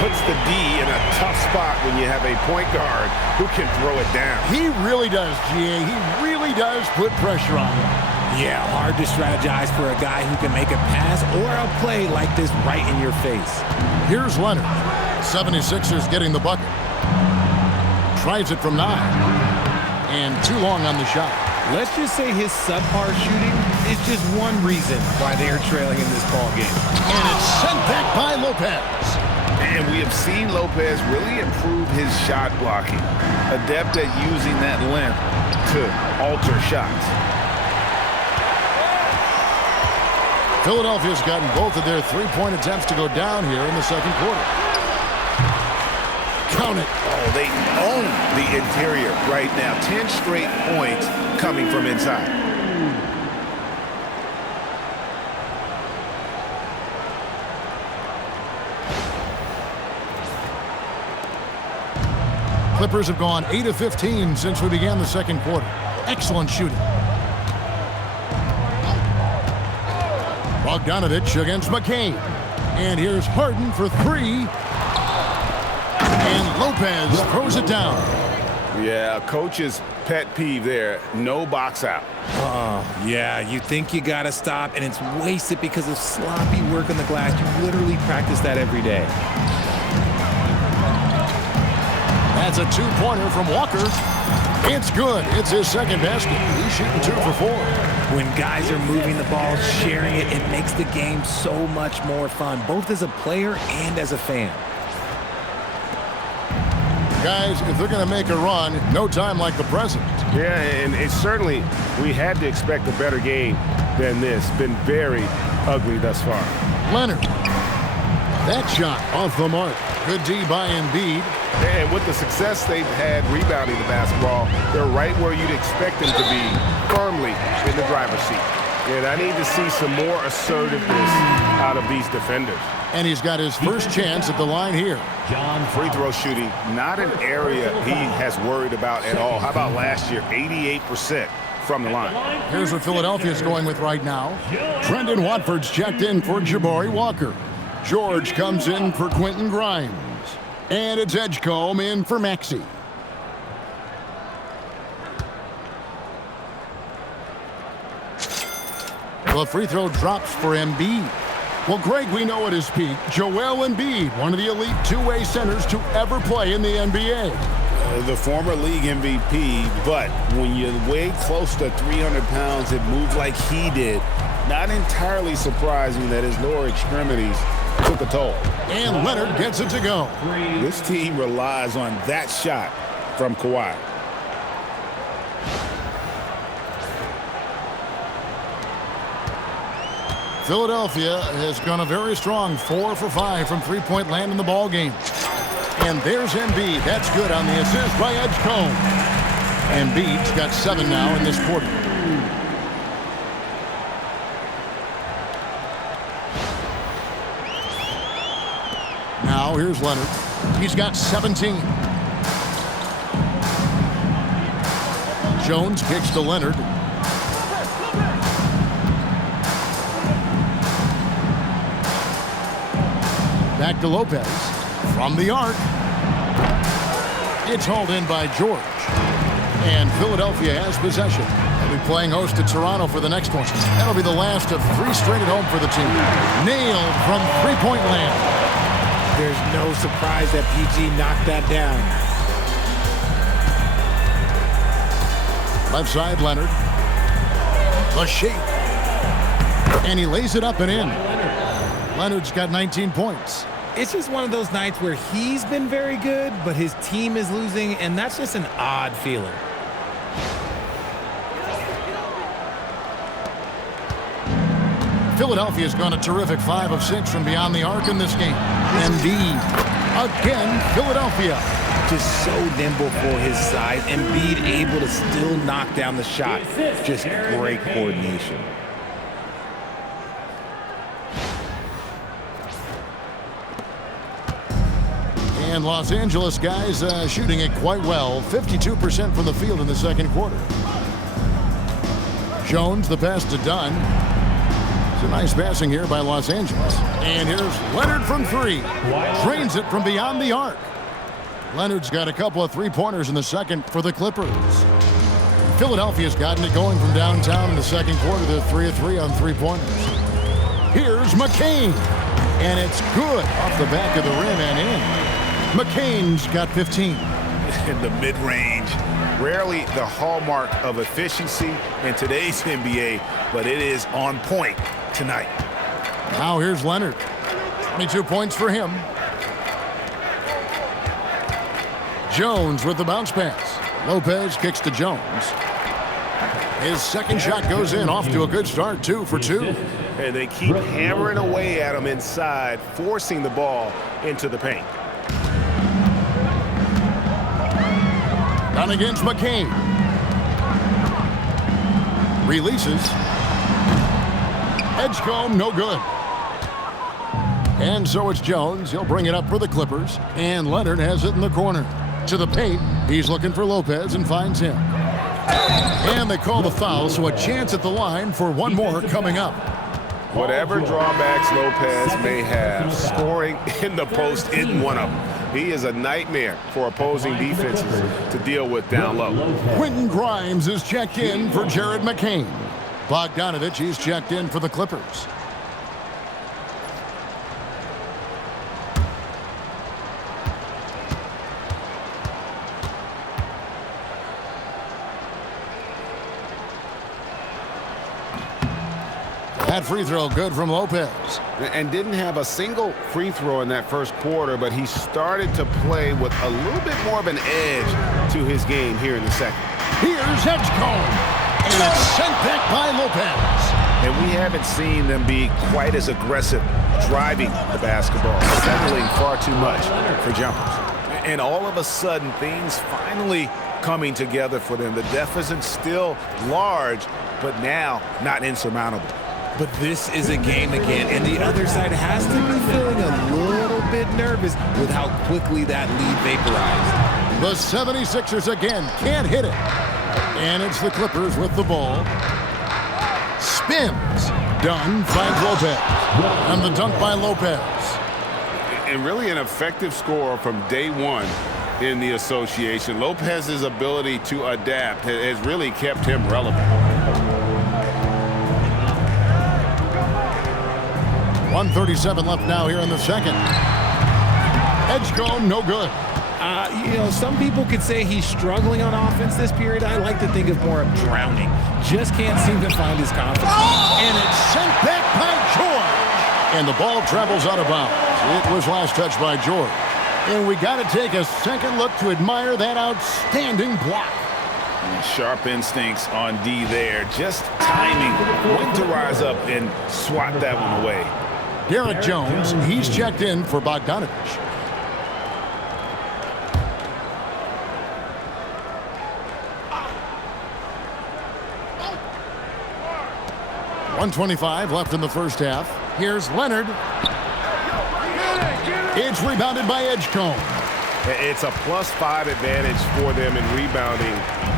Puts the D in a tough spot when you have a point guard who can throw it down. He really does, GA. He really does put pressure on him. Yeah, hard to strategize for a guy who can make a pass or a play like this right in your face. Here's Leonard. 76ers getting the bucket. Tries it from 9. And too long on the shot. Let's just say his subpar shooting is just one reason why they are trailing in this ball game. And it's sent back by Lopez. And we have seen Lopez really improve his shot blocking. Adept at using that length to alter shots. Philadelphia's gotten both of their 3-point attempts to go down here in the second quarter. Count it. Oh, they own the interior right now. 10 straight points coming from inside. Clippers have gone 8 of 15 since we began the second quarter. Excellent shooting. Bogdanovich against McCain. And here's Harden for 3. And Lopez throws it down. Yeah, coach's pet peeve there. No box out. Oh, yeah, you think you got to stop, and it's wasted because of sloppy work on the glass. You literally practice that every day. That's a 2-pointer from Walker. It's good. It's his second basket. He's shooting 2 for 4. When guys are moving the ball, sharing it, it makes the game so much more fun, both as a player and as a fan. Guys, if they're going to make a run, no time like the present. Yeah, and it's certainly, we had to expect a better game than this. Been very ugly thus far. Leonard. That shot off the mark. Good D by Embiid. And with the success they've had rebounding the basketball, they're right where you'd expect them to be, firmly in the driver's seat. And I need to see some more assertiveness out of these defenders. And he's got his first chance at the line here. Free throw shooting, not an area he has worried about at all. How about last year, 88% from the line. Here's what Philadelphia's going with right now. Trendon Watford's checked in for Jabari Walker. George comes in for Quentin Grimes. And it's Edgecombe in for Maxey. The free throw drops for Embiid. Well, Greg, we know at his peak, Joel Embiid, one of the elite two-way centers to ever play in the NBA. The former league MVP, but when you weigh close to 300 pounds and move like he did, not entirely surprising that his lower extremities took a toll. And Leonard gets it to go. This team relies on that shot from Kawhi. Philadelphia has gone a very strong 4 for 5 from three-point land in the ball game. And there's Embiid. That's good on the assist by Edgecombe. Embiid's got 7 now in this quarter. Now here's Leonard. He's got 17. Jones kicks to Leonard. Back to Lopez. From the arc. It's hauled in by George. And Philadelphia has possession. They'll be playing host to Toronto for the next one. That'll be the last of 3 straight at home for the team. Nailed from three-point land. There's no surprise that PG knocked that down. Left side, Leonard. The shape. And he lays it up and in. Leonard's got 19 points. It's just one of those nights where he's been very good, but his team is losing, and that's just an odd feeling. Philadelphia's gone a terrific 5 of 6 from beyond the arc in this game. Embiid. Again, Philadelphia. Just so nimble for his size. Embiid able to still knock down the shot. Just great coordination. And Los Angeles guys shooting it quite well. 52% from the field in the second quarter. Jones, the pass to Dunn. It's a nice passing here by Los Angeles. And here's Leonard from 3. Drains it from beyond the arc. Leonard's got a couple of three-pointers in the second for the Clippers. Philadelphia's gotten it going from downtown in the second quarter. They're 3 of 3 on three-pointers. Here's McCain. And it's good off the back of the rim and in. McCain's got 15. In the mid-range, rarely the hallmark of efficiency in today's NBA, but it is on point tonight. Now here's Leonard. 22 points for him. Jones with the bounce pass. Lopez kicks to Jones. His second shot goes in, off to a good start, 2 for 2. And they keep hammering away at him inside, forcing the ball into the paint. Down against McCain. Releases. Edgecombe, no good. And so it's Jones. He'll bring it up for the Clippers. And Leonard has it in the corner. To the paint. He's looking for Lopez and finds him. And they call the foul, so a chance at the line for one more coming up. Whatever drawbacks Lopez may have, scoring in the post isn't one of them. He is a nightmare for opposing defenses to deal with down low. Quentin Grimes is checked in for Jared McCain. Bogdanovich, he's checked in for the Clippers. That free throw good from Lopez. And didn't have a single free throw in that first quarter, but he started to play with a little bit more of an edge to his game here in the second. Here's Edgecombe. And it's sent back by Lopez. And we haven't seen them be quite as aggressive driving the basketball, settling far too much for jumpers. And all of a sudden, things finally coming together for them. The deficit's still large, but now not insurmountable. But this is a game again, and the other side has to be feeling a little bit nervous with how quickly that lead vaporized. The 76ers again can't hit it. And it's the Clippers with the ball. Spins. Dunn finds Lopez. And the dunk by Lopez. And really an effective scorer from day one in the association. Lopez's ability to adapt has really kept him relevant. 1:37 left now here in the second. Edgecombe, no good. You know, some people could say he's struggling on offense this period. I like to think of more of drowning. Just can't seem to find his confidence. And it's sent back by George. And the ball travels out of bounds. It was last touched by George. And we got to take a second look to admire that outstanding block. Sharp instincts on D there. Just timing when to rise up and swat that one away. Derek Jones, he's checked in for Bogdanovich. .125 left in the first half. Here's Leonard. It's rebounded by Edgecombe. It's a +5 advantage for them in rebounding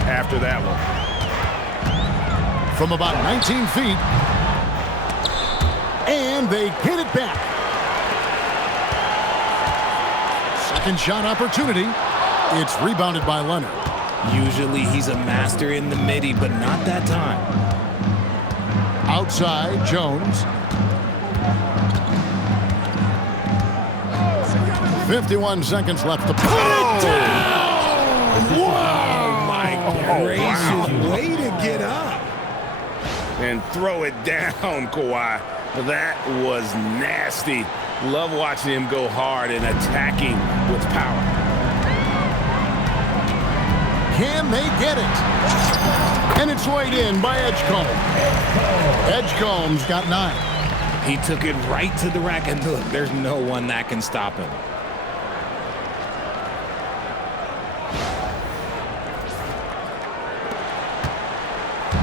after that one. From about 19 feet. And they get it back. Second shot opportunity. It's rebounded by Leonard. Usually he's a master in the midi, but not that time. Outside, Jones. 51 seconds left to put it down. Wow, my gracious. Way to get up. And throw it down, Kawhi. That was nasty. Love watching him go hard and attacking with power. Can they get it? And it's laid in by Edgecombe. Edgecombe's got 9. He took it right to the rack, and look, there's no one that can stop him.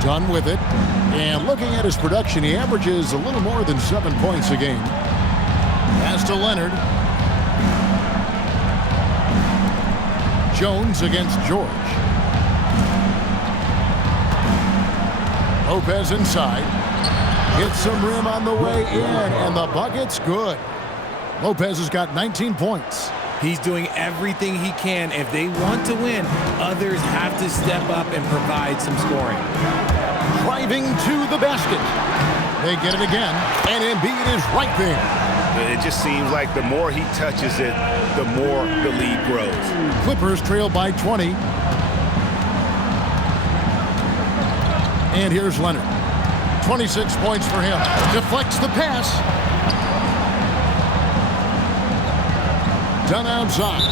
Done with it. And looking at his production, he averages a little more than 7 points a game. Pass to Leonard. Jones against George. Lopez inside. Hits some rim on the way in, and the bucket's good. Lopez has got 19 points. He's doing everything he can. If they want to win, others have to step up and provide some scoring. Driving to the basket. They get it again, and Embiid is right there. It just seems like the more he touches it, the more the lead grows. Clippers trail by 20. And here's Leonard. 26 points for him. Deflects the pass. Done outside.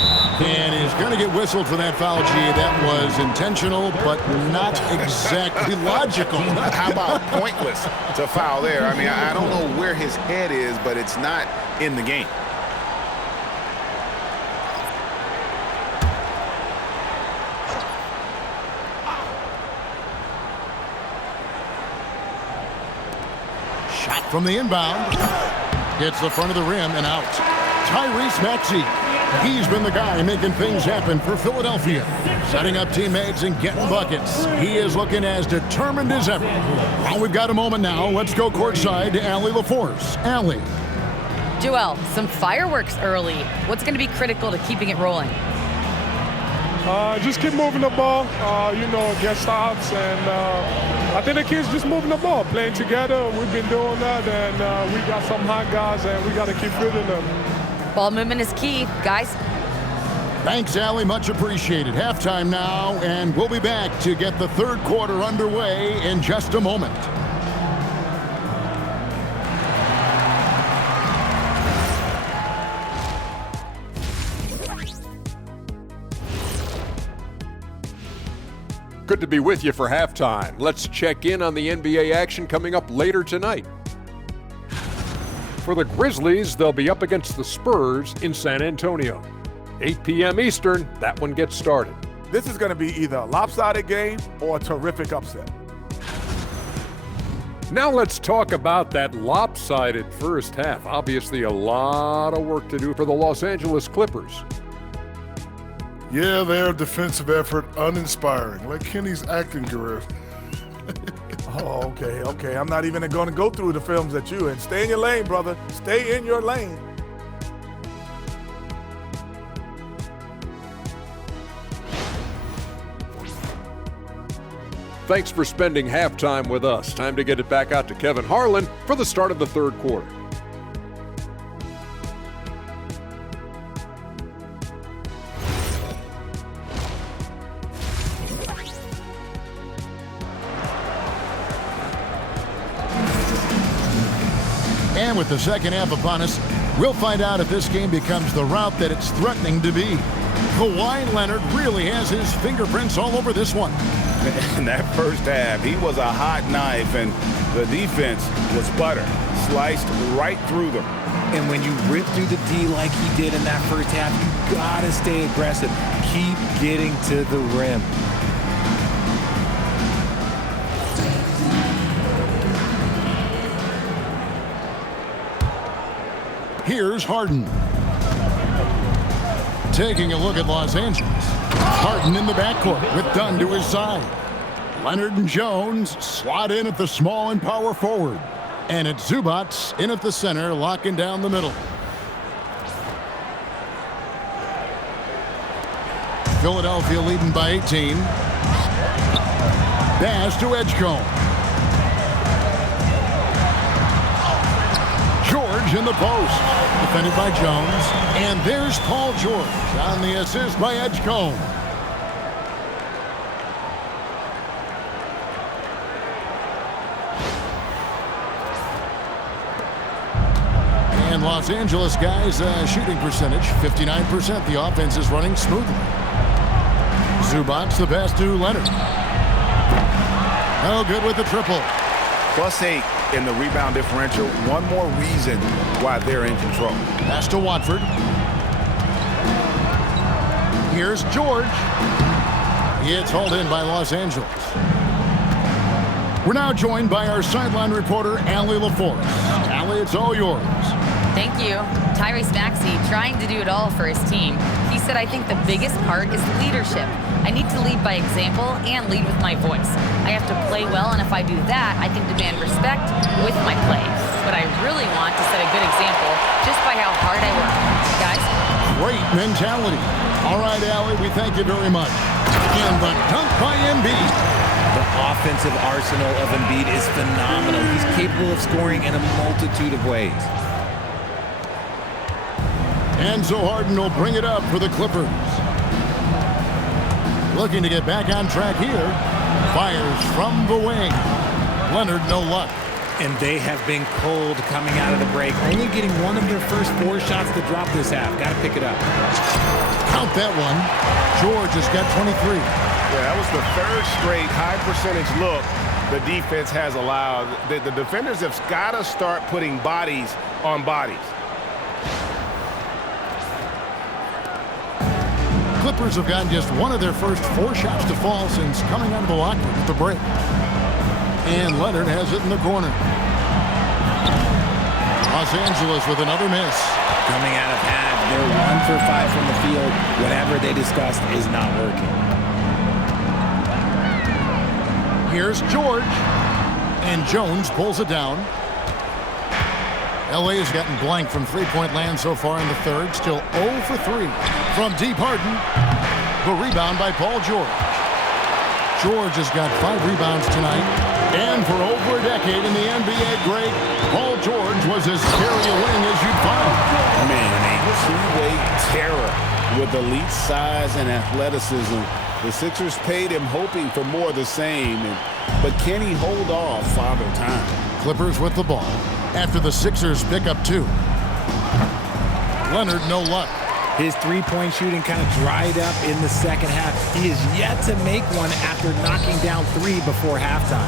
And he's going to get whistled for that foul, G. That was intentional, but not exactly logical. How about pointless to foul there? I mean, I don't know where his head is, but it's not in the game. Shot from the inbound. Hits the front of the rim and out. Tyrese Maxey. He's been the guy making things happen for Philadelphia. Setting up teammates and getting buckets. He is looking as determined as ever. Well, we've got a moment now. Let's go courtside to Allie LaForce. Allie. Joel, some fireworks early. What's going to be critical to keeping it rolling? Just keep moving the ball, get stops, and I think the kids just moving the ball, playing together. We've been doing that, and we got some hot guys, and we got to keep feeding them. Ball movement is key, guys. Thanks, Allie. Much appreciated. Halftime now, and we'll be back to get the third quarter underway in just a moment. Good to be with you for halftime. Let's check in on the NBA action coming up later tonight. For the Grizzlies, they'll be up against the Spurs in San Antonio. 8 p.m. Eastern, that one gets started. This is going to be either a lopsided game or a terrific upset. Now let's talk about that lopsided first half. Obviously a lot of work to do for the Los Angeles Clippers. Yeah, their defensive effort uninspiring, like Kenny's acting career. Oh, okay. I'm not even going to go through the films that you in. Stay in your lane, brother. Stay in your lane. Thanks for spending halftime with us. Time to get it back out to Kevin Harlan for the start of the third quarter. And with the second half upon us, we'll find out if this game becomes the route that it's threatening to be. Kawhi Leonard really has his fingerprints all over this one. In that first half, he was a hot knife, and the defense was butter, sliced right through them. And when you rip through the D like he did in that first half, you gotta stay aggressive. Keep getting to the rim. Here's Harden. Taking a look at Los Angeles. Harden in the backcourt with Dunn to his side. Leonard and Jones slot in at the small and power forward. And it's Zubac in at the center, locking down the middle. Philadelphia leading by 18. Pass to Edgecombe. George in the post. Defended by Jones. And there's Paul George on the assist by Edgecombe. And Los Angeles guys shooting percentage 59%. The offense is running smoothly. Zubac the pass to Leonard. Oh, good with the triple. +8 in the rebound differential. One more reason why they're in control. Pass to Watford. Here's George. It's hauled in by Los Angeles. We're now joined by our sideline reporter, Allie LaForce. Allie, it's all yours. Thank you. Tyrese Maxey trying to do it all for his team. He said, I think the biggest part is leadership. I need to lead by example and lead with my voice. I have to play well, and if I do that, I can demand respect with my play. But I really want to set a good example just by how hard I work. Guys? Great mentality. All right, Allie, we thank you very much. And the dunk by Embiid. The offensive arsenal of Embiid is phenomenal. He's capable of scoring in a multitude of ways. Enzo Harden will bring it up for the Clippers. Looking to get back on track here. Fires from the wing. Leonard, no luck. And they have been cold coming out of the break. Only getting one of their first 4 shots to drop this half. Got to pick it up. Count that one. George has got 23. Yeah, that was the 3rd straight high percentage look the defense has allowed. The defenders have got to start putting bodies on bodies. Clippers have gotten just one of their first 4 shots to fall since coming out of the locker room at the break. And Leonard has it in the corner. Los Angeles with another miss. Coming out of half, they're 1 for 5 from the field. Whatever they discussed is not working. Here's George. And Jones pulls it down. LA has gotten blank from three-point land so far in the 3rd. Still 0 for 3 from deep. Harden. The rebound by Paul George. George has got 5 rebounds tonight. And for over a decade in the NBA great, Paul George was as scary a wing as you'd find. Man, a two-way terror with elite size and athleticism. The Sixers paid him hoping for more of the same. But can he hold off Father Time? Clippers with the ball after the Sixers pick up 2. Leonard, no luck. His three-point shooting kind of dried up in the second half. He is yet to make one after knocking down 3 before halftime.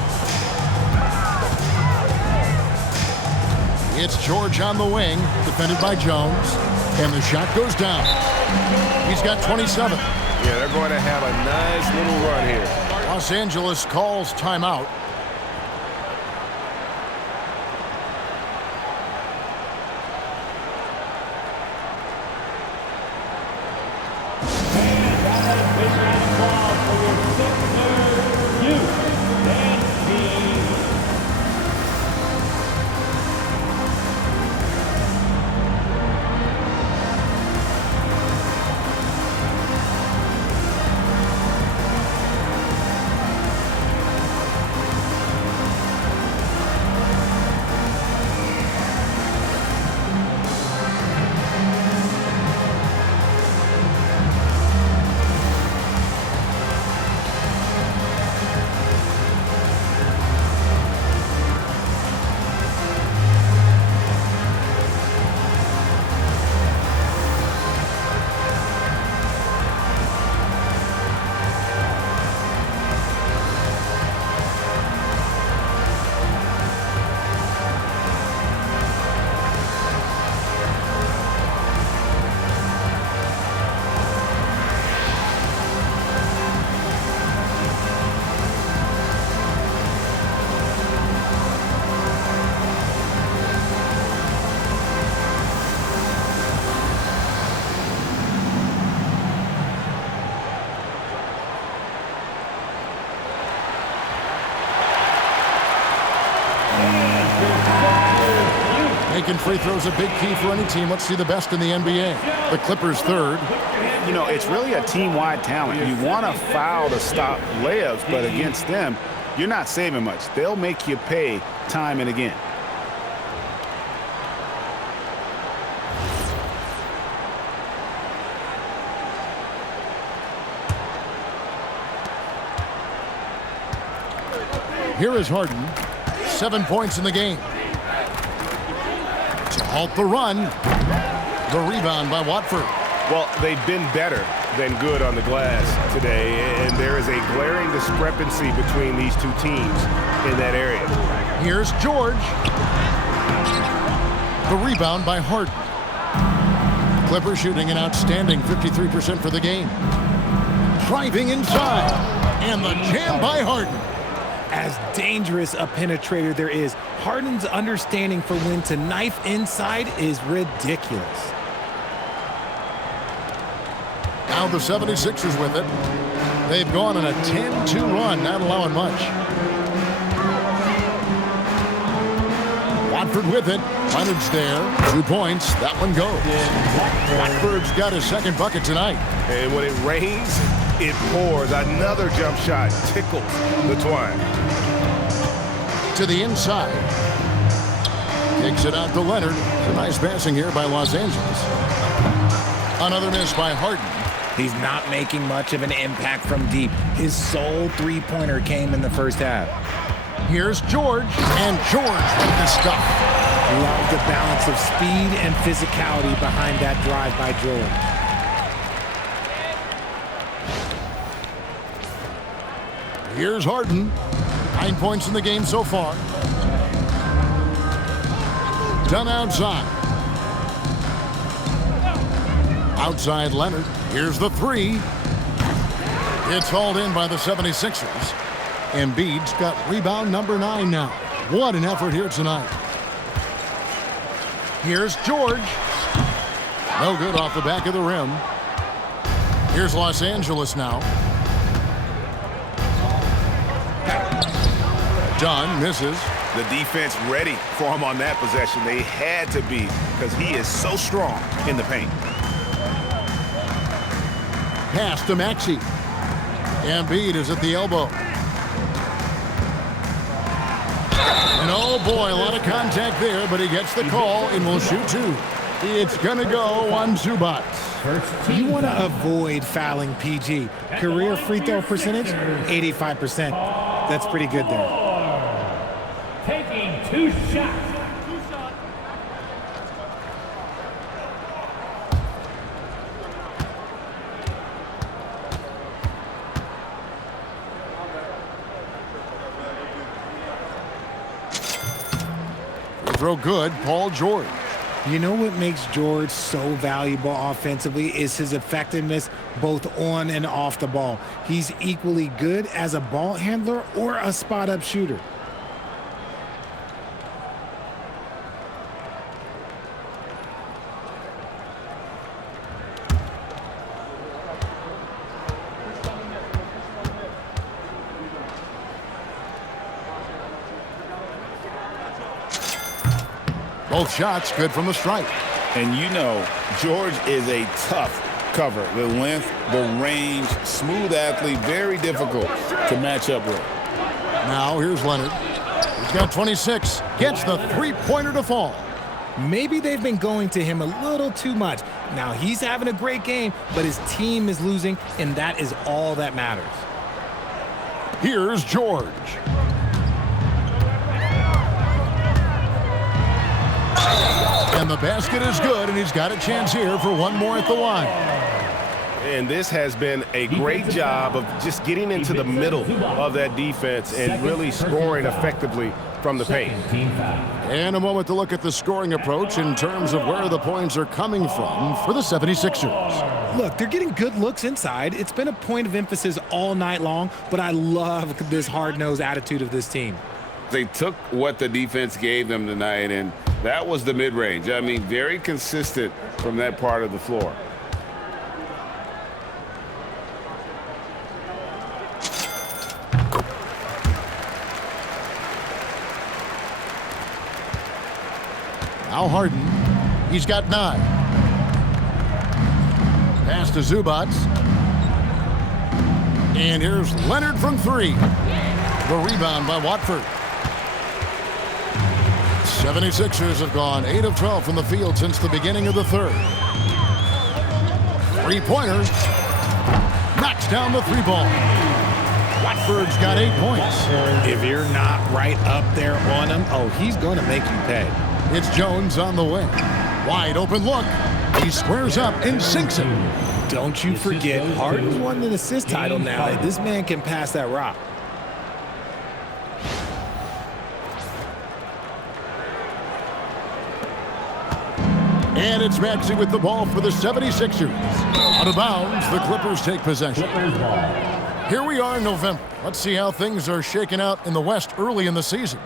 It's George on the wing, defended by Jones, and the shot goes down. He's got 27. Yeah, they're going to have a nice little run here. Los Angeles calls timeout. Making free throws a big key for any team. Let's see the best in the NBA. The Clippers 3rd. You know, it's really a team-wide talent. You want to foul to stop layups, but against them, you're not saving much. They'll make you pay time and again. Here is Harden. 7 points in the game. To halt the run. The rebound by Watford. Well, they've been better than good on the glass today, and there is a glaring discrepancy between these two teams in that area. Here's George. The rebound by Harden. Clippers shooting an outstanding 53% for the game. Driving inside. And the jam by Harden. As dangerous a penetrator there is, Harden's understanding for when to knife inside is ridiculous. Now the 76ers with it. They've gone on a 10-2 run, not allowing much. Watford with it. Leonard's there. 2 points. That one goes. Watford's got his second bucket tonight. And when it rains, it pours. Another jump shot tickles the twine. To the inside. Kicks it out to Leonard. It's a nice passing here by Los Angeles. Another miss by Harden. He's not making much of an impact from deep. His sole three-pointer came in the first half. Here's George, and George with the stuff. Love the balance of speed and physicality behind that drive by George. Here's Harden. 9 points in the game so far. Done outside. Outside Leonard. Here's the three. It's hauled in by the 76ers. Embiid's got rebound number 9 now. What an effort here tonight. Here's George. No good off the back of the rim. Here's Los Angeles now. Dunn misses. The defense ready for him on that possession. They had to be because he is so strong in the paint. Pass to Maxey. Embiid is at the elbow. And oh boy, a lot of contact there, but he gets the call and will shoot 2. It's going to go on Zubac. You want to avoid fouling PG. Career free throw percentage, 85%. That's pretty good there. Taking 2 shots. Throw good, Paul George. You know what makes George so valuable offensively is his effectiveness both on and off the ball. He's equally good as a ball handler or a spot-up shooter. Both shots good from the stripe. And you know, George is a tough cover. The length, the range, smooth athlete, very difficult to match up with. Now here's Leonard. He's got 26. Gets the three-pointer to fall. Maybe they've been going to him a little too much. Now he's having a great game, but his team is losing, and that is all that matters. Here's George. And the basket is good, and he's got a chance here for one more at the line. And this has been a great job of just getting into the middle of that defense and really scoring effectively from the paint. And a moment to look at the scoring approach in terms of where the points are coming from for the 76ers. Look, they're getting good looks inside. It's been a point of emphasis all night long, but I love this hard-nosed attitude of this team. They took what the defense gave them tonight, and that was the mid-range. I mean, very consistent from that part of the floor. Now Harden. He's got 9. Pass to Zubac. And here's Leonard from 3. The rebound by Watford. 76ers have gone 8 of 12 from the field since the beginning of the third. Three-pointers. Knocks down the 3-ball. Watford's got 8 points. If you're not right up there on him, oh, he's going to make you pay. It's Jones on the wing. Wide open look. He squares up and sinks it. Don't you forget, Harden's won an assist title now. This man can pass that rock. And it's Maxey with the ball for the 76ers. Out of bounds, the Clippers take possession. Here we are in November. Let's see how things are shaking out in the West early in the season.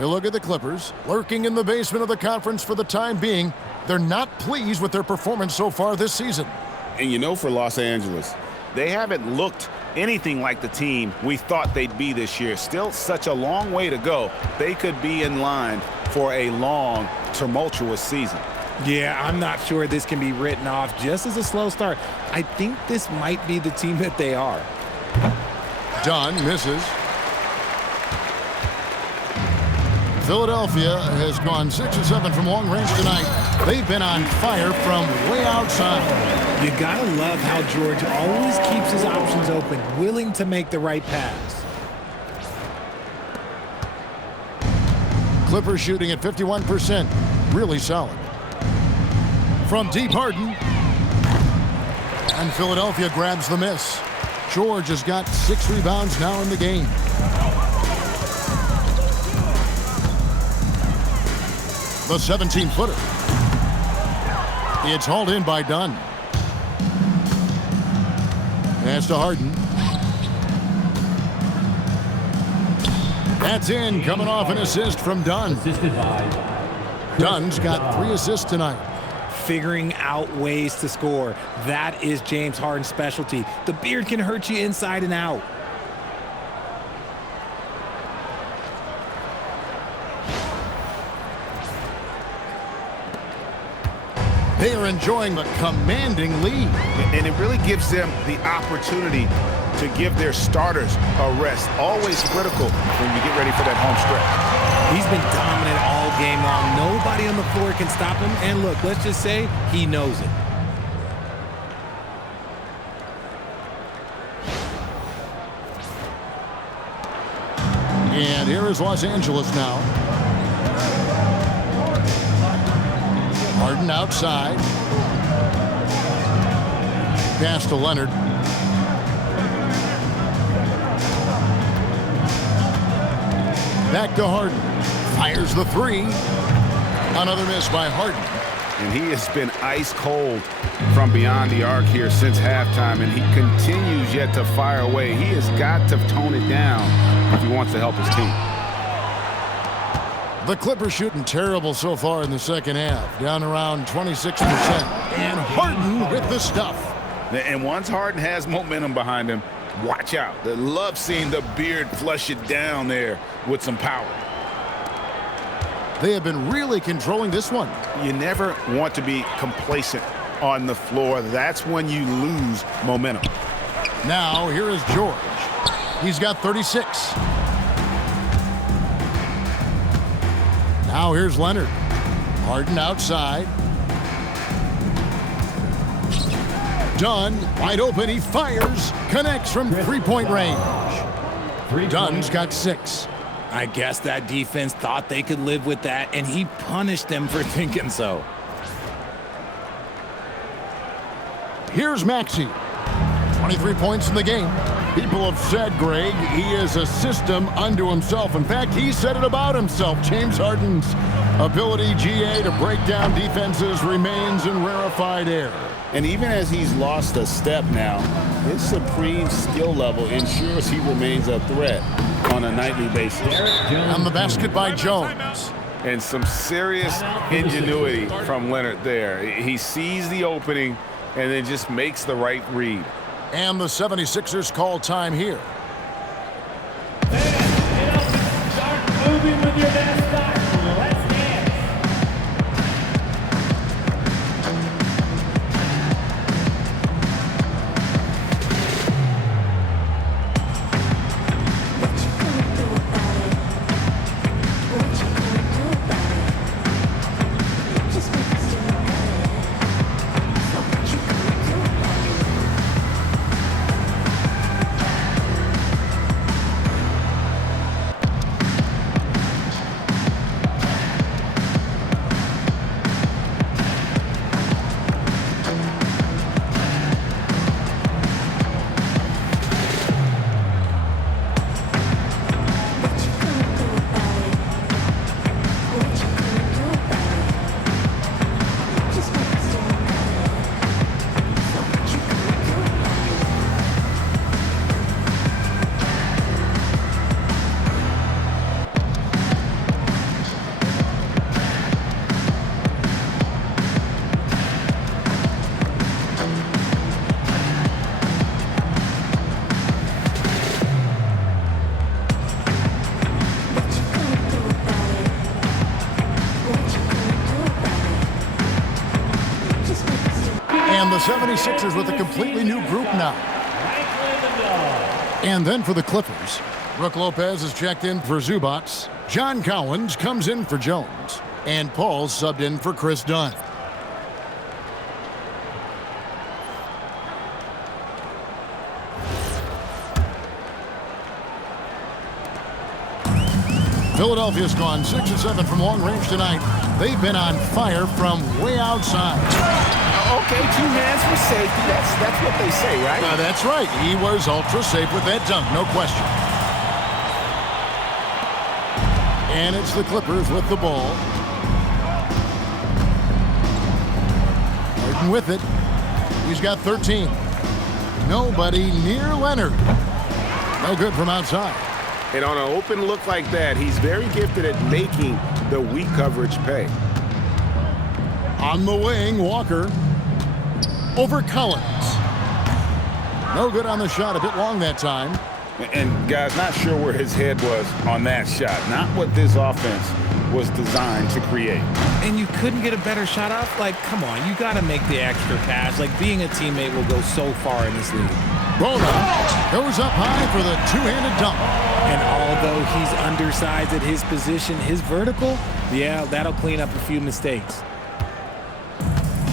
You look at the Clippers, lurking in the basement of the conference for the time being. They're not pleased with their performance so far this season. And you know, for Los Angeles, they haven't looked anything like the team we thought they'd be this year. Still such a long way to go. They could be in line for a long, tumultuous season. Yeah, I'm not sure this can be written off just as a slow start. I think this might be the team that they are. Dunn misses. Philadelphia has gone 6 of 7 from long range tonight. They've been on fire from way outside. You gotta love how George always keeps his options open, willing to make the right pass. Clippers shooting at 51%. Really solid. From deep, Harden. And Philadelphia grabs the miss. George has got 6 rebounds now in the game. The 17-footer. It's hauled in by Dunn. Pass to Harden. That's in, coming off an assist from Dunn. Dunn's got 3 assists tonight. Figuring out ways to score. That is James Harden's specialty. The beard can hurt you inside and out. They are enjoying the commanding lead. And it really gives them the opportunity to give their starters a rest. Always critical when you get ready for that home stretch. He's been dominant all game long. Nobody on the floor can stop him. And look, let's just say he knows it. And here is Los Angeles now. Harden outside. Pass to Leonard. Back to Harden. Fires the 3. Another miss by Harden. And he has been ice cold from beyond the arc here since halftime, and he continues yet to fire away. He has got to tone it down if he wants to help his team. The Clippers shooting terrible so far in the second half, down around 26%. And Harden with the stuff. And once Harden has momentum behind him, watch out. They love seeing the beard flush it down there with some power. They have been really controlling this one. You never want to be complacent on the floor. That's when you lose momentum. Now, here is George. He's got 36. Now here's Leonard. Harden outside. Dunn, wide open, he fires. Connects from three-point range. Dunn's got 6. I guess that defense thought they could live with that, and he punished them for thinking so. Here's Maxey. 23 points in the game. People have said, Greg, he is a system unto himself. In fact, he said it about himself. James Harden's ability, GA, to break down defenses remains in rarefied air. And even as he's lost a step now, his supreme skill level ensures he remains a threat on a nightly basis. And the basket by Jones. And some serious ingenuity from Leonard there. He sees the opening and then just makes the right read. And the 76ers call time here. Start moving with your mascot. Let's dance. And the 76ers with a completely new group now. And then for the Clippers, Brook Lopez is checked in for Zubats. John Collins comes in for Jones. And Paul's subbed in for Chris Dunn. Philadelphia's gone 6 of 7 from long range tonight. They've been on fire from way outside. Okay, 2 hands for safety. That's what they say, right? That's right. He was ultra safe with that dunk, no question. And it's the Clippers with the ball. Harden with it. He's got 13. Nobody near Leonard. No good from outside. And on an open look like that, he's very gifted at making the weak coverage pay. On the wing, Walker. Over Collins. No good on the shot, a bit long that time. And guys, not sure where his head was on that shot. Not what this offense was designed to create. And you couldn't get a better shot off? Like, come on, you got to make the extra pass. Like, being a teammate will go so far in this league. Bona goes up high for the two-handed dunk. And although he's undersized at his position, his vertical, yeah, that'll clean up a few mistakes.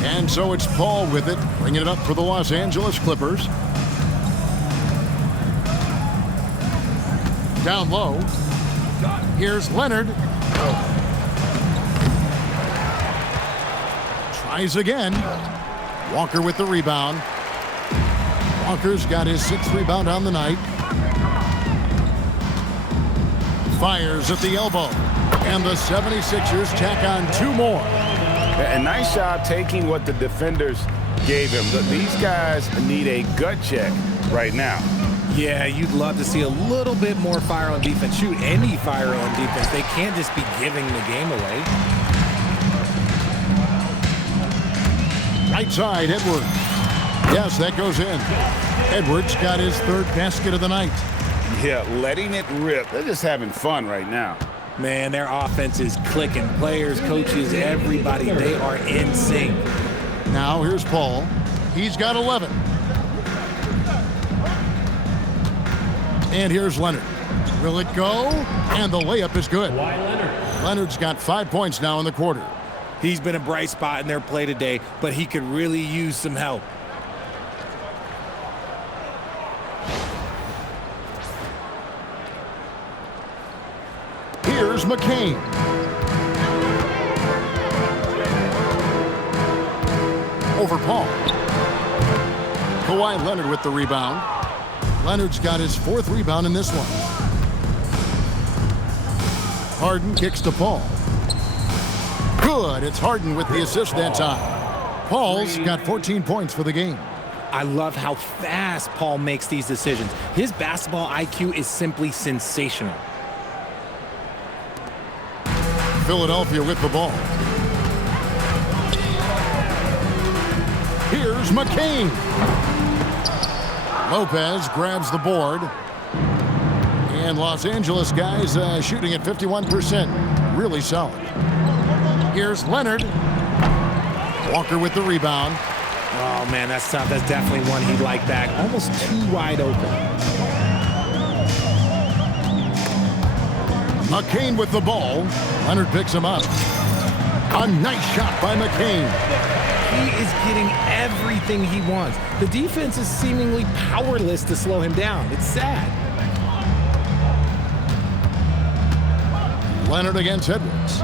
And so it's Paul with it, bringing it up for the Los Angeles Clippers. Down low. Here's Leonard. Tries again. Walker with the rebound. Walker's got his 6th rebound on the night. Fires at the elbow. And the 76ers tack on 2 more. A nice job taking what the defenders gave him. These guys need a gut check right now. Yeah, you'd love to see a little bit more fire on defense. Shoot, any fire on defense. They can't just be giving the game away. Right side, Edwards. Yes, that goes in. Edwards got his 3rd basket of the night. Yeah, letting it rip. They're just having fun right now. Man, their offense is clicking. Players, coaches, everybody, they are in sync. Now here's Paul. He's got 11. And here's Leonard. Will it go? And the layup is good. Leonard's got 5 points now in the quarter. He's been a bright spot in their play today, but he could really use some help. Here's McCain. Over Paul. Kawhi Leonard with the rebound. Leonard's got his 4th rebound in this one. Harden kicks to Paul. Good. It's Harden with the assist that time. Paul's got 14 points for the game. I love how fast Paul makes these decisions. His basketball IQ is simply sensational. Philadelphia with the ball. Here's McCain. Lopez grabs the board. And Los Angeles guys shooting at 51%. Really solid. Here's Leonard. Walker with the rebound. Oh, man, that's tough. That's definitely one he'd like back. Almost too wide open. McCain with the ball. Leonard picks him up. A nice shot by McCain. He is getting everything he wants. The defense is seemingly powerless to slow him down. It's sad. Leonard against Edwards.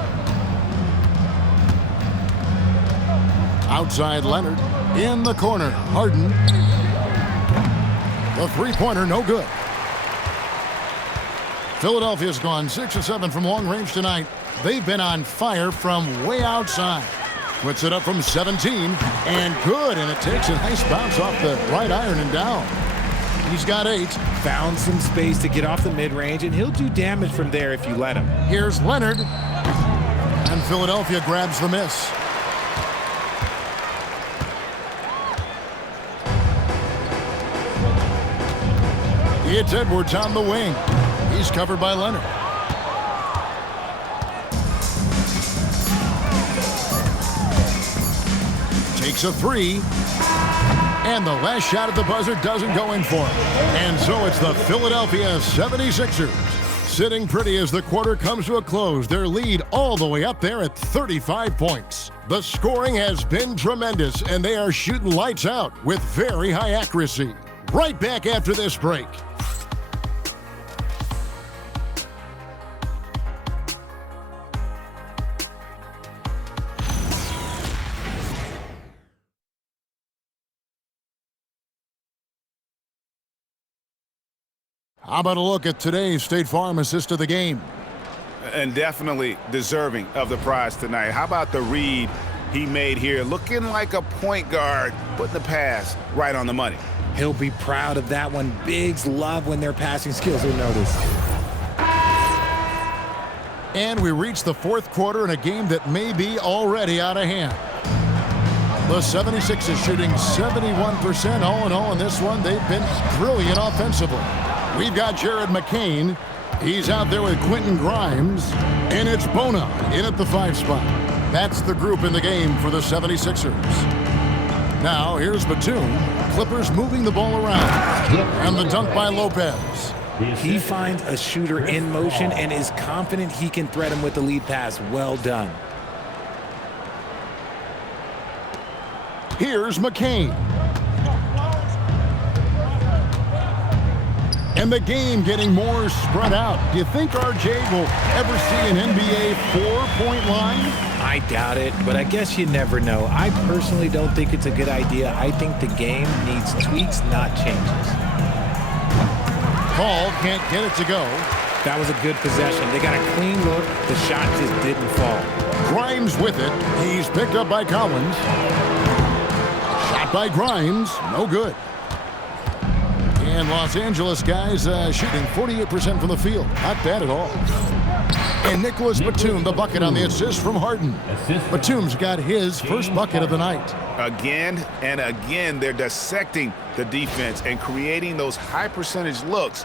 Outside Leonard. In the corner. Harden. The three-pointer, no good. Philadelphia's gone 6 of 7 from long range tonight. They've been on fire from way outside. Puts it up from 17, and good, and it takes a nice bounce off the right iron and down. He's got 8. Found some space to get off the mid-range, and he'll do damage from there if you let him. Here's Leonard, and Philadelphia grabs the miss. It's Edwards on the wing. He's covered by Leonard. Takes makes a three. And the last shot at the buzzer doesn't go in for him. And so it's the Philadelphia 76ers sitting pretty as the quarter comes to a close. Their lead all the way up there at 35 points. The scoring has been tremendous, and they are shooting lights out with very high accuracy. Right back after this break. How about a look at today's State Farm assist of the game? And definitely deserving of the prize tonight. How about the read he made here? Looking like a point guard, putting the pass right on the money. He'll be proud of that one. Bigs love when their passing skills are noticed. And we reach the fourth quarter in a game that may be already out of hand. The 76ers shooting 71% all in all in this one. They've been brilliant offensively. We've got Jared McCain. He's out there with Quentin Grimes. And it's Bona in at the 5 spot. That's the group in the game for the 76ers. Now, here's Batum. Clippers moving the ball around. And the dunk by Lopez. He finds a shooter in motion and is confident he can thread him with the lead pass. Well done. Here's McCain. And the game getting more spread out. Do you think RJ will ever see an NBA 4-point line? I doubt it, but I guess you never know. I personally don't think it's a good idea. I think the game needs tweaks, not changes. Paul can't get it to go. That was a good possession. They got a clean look. The shot just didn't fall. Grimes with it. He's picked up by Collins. Shot by Grimes. No good. And Los Angeles guys shooting 48% from the field. Not bad at all. And Nicholas Batum, the bucket on the assist from Harden. Batum's got his first bucket of the night. Again and again, they're dissecting the defense and creating those high percentage looks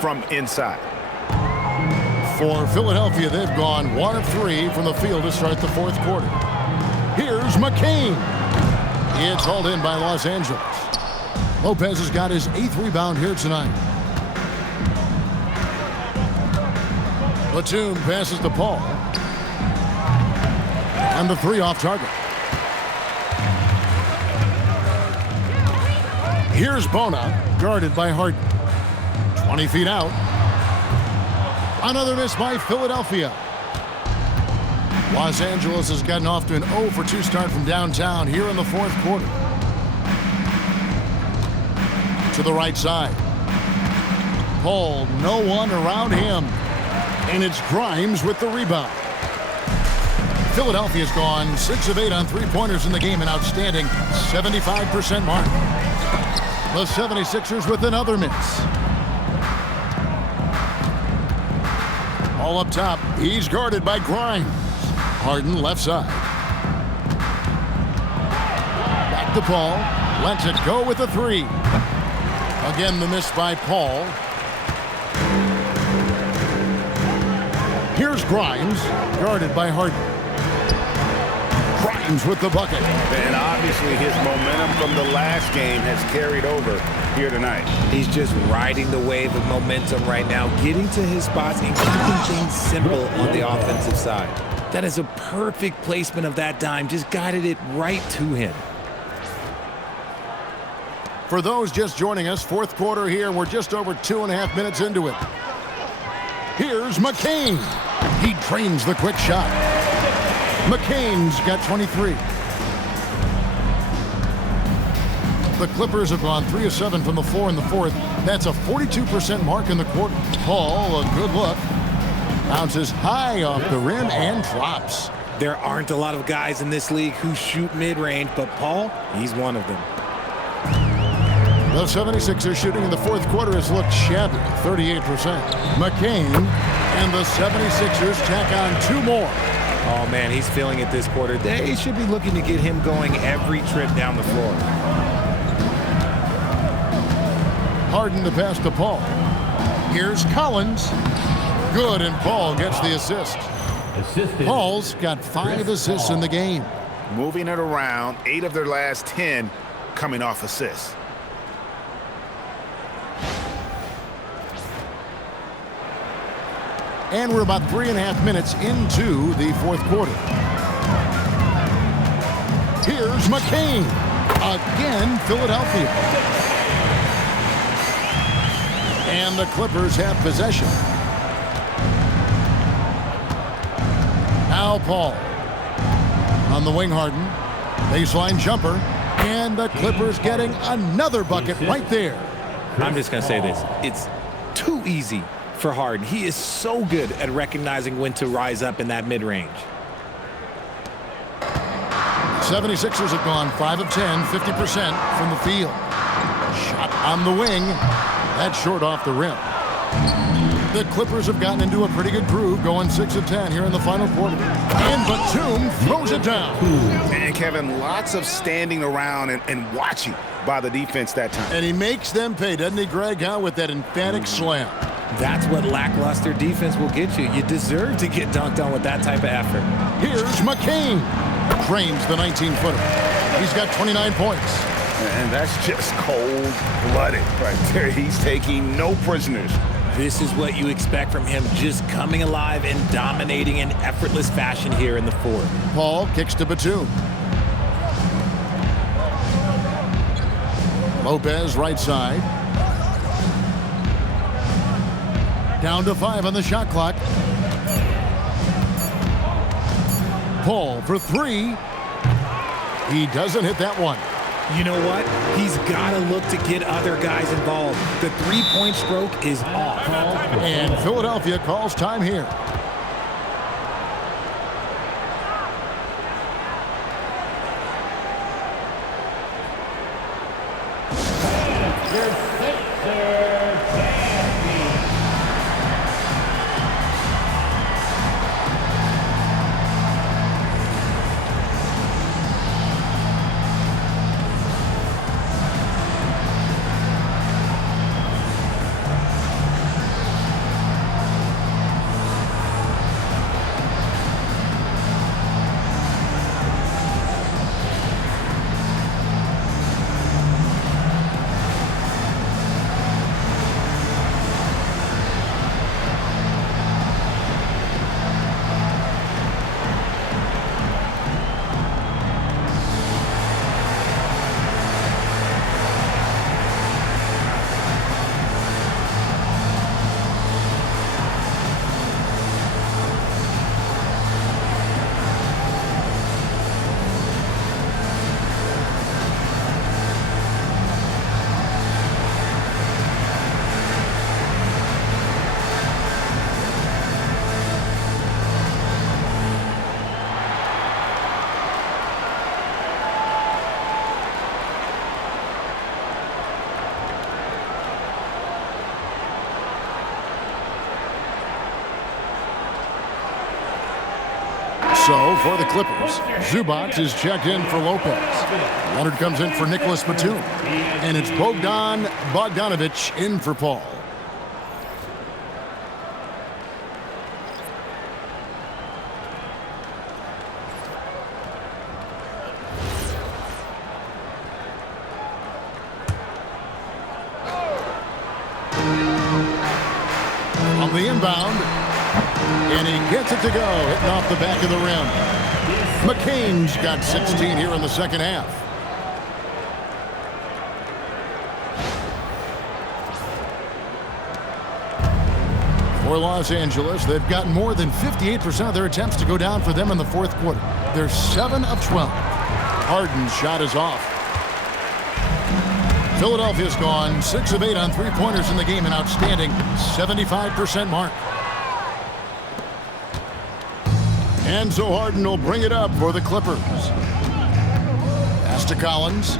from inside. For Philadelphia, they've gone 1 of 3 from the field to start the fourth quarter. Here's McCain. It's hauled in by Los Angeles. Lopez has got his 8th rebound here tonight. Batum passes to Paul. And the 3 off target. Here's Bona, guarded by Harden. 20 feet out. Another miss by Philadelphia. Los Angeles has gotten off to an 0 for 2 start from downtown here in the fourth quarter. To the right side. Paul, no one around him. And it's Grimes with the rebound. Philadelphia's gone 6 of 8 on 3-pointers in the game, an outstanding 75% mark. The 76ers with another miss. All up top, he's guarded by Grimes. Harden left side. Back to Paul, lets it go with a 3. Again, the miss by Paul. Here's Grimes, guarded by Harden. Grimes with the bucket. And obviously his momentum from the last game has carried over here tonight. He's just riding the wave of momentum right now, getting to his spots and keeping things simple on the offensive side. That is a perfect placement of that dime, just guided it right to him. For those just joining us, fourth quarter here, we're just over 2.5 minutes into it. Here's McCain. He drains the quick shot. McCain's got 23. The Clippers have gone 3 of 7 from the floor in the fourth. That's a 42% mark in the quarter. Paul, a good look. Bounces high off the rim and drops. There aren't a lot of guys in this league who shoot mid-range, but Paul, he's one of them. The 76ers shooting in the fourth quarter has looked shabby, 38%. McCain and the 76ers tack on 2 more. Oh, man, he's feeling it this quarter. They should be looking to get him going every trip down the floor. Harden to pass to Paul. Here's Collins. Good, and Paul gets the assist. Paul's got 5 assists in the game. moving it around, 8 of their last 10 coming off assists. And we're about 3.5 minutes into the fourth quarter. Here's McCain. Again, Philadelphia. And the Clippers have possession. Now Paul. On the wing, Harden. Baseline jumper. And the Clippers getting another bucket right there. I'm just going to say this. It's too easy for Harden. He is so good at recognizing when to rise up in that mid-range. 76ers have gone 5 of 10, 50% from the field. Shot on the wing. That's short off the rim. The Clippers have gotten into a pretty good groove, going 6 of 10 here in the final quarter. And Batum throws it down. And Kevin, lots of standing around and watching by the defense that time. And he makes them pay, doesn't he, Greg, with that emphatic slam. That's what lackluster defense will get you. You deserve to get dunked on with that type of effort. Here's McCain. Frames the 19-footer. He's got 29 points. And that's just cold-blooded right there. He's taking no prisoners. This is what you expect from him, just coming alive and dominating in effortless fashion here in the fourth. Paul kicks to Batum. Lopez right side. Down to 5 on the shot clock. Paul for 3. He doesn't hit that one. You know what? He's got to look to get other guys involved. The three-point stroke is off. And Philadelphia calls time here. So, for the Clippers, Zubac is checked in for Lopez. Leonard comes in for Nicholas Batum. And it's Bogdan Bogdanovic in for Paul. On the inbound. And he gets it to go, hitting off the back of the rim. McCain's got 16 here in the second half. For Los Angeles, they've gotten more than 58% of their attempts to go down for them in the fourth quarter. They're 7 of 12. Harden's shot is off. Philadelphia's gone 6 of 8 on three-pointers in the game, an outstanding 75% mark. And so Harden will bring it up for the Clippers. Pass to Collins.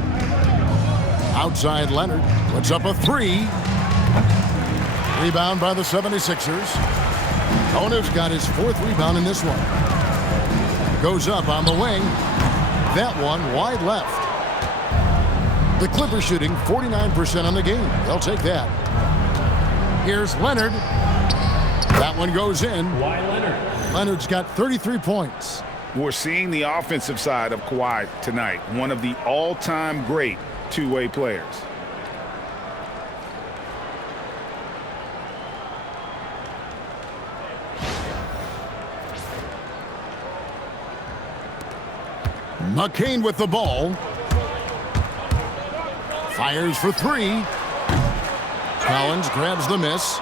Outside Leonard. Puts up a 3. Rebound by the 76ers. Owner's got his 4th rebound in this one. Goes up on the wing. That one wide left. The Clippers shooting 49% on the game. They'll take that. Here's Leonard. That one goes in. Kawhi Leonard. Leonard's got 33 points. We're seeing the offensive side of Kawhi tonight, one of the all-time great two-way players. McCain with the ball. Fires for three. Collins grabs the miss.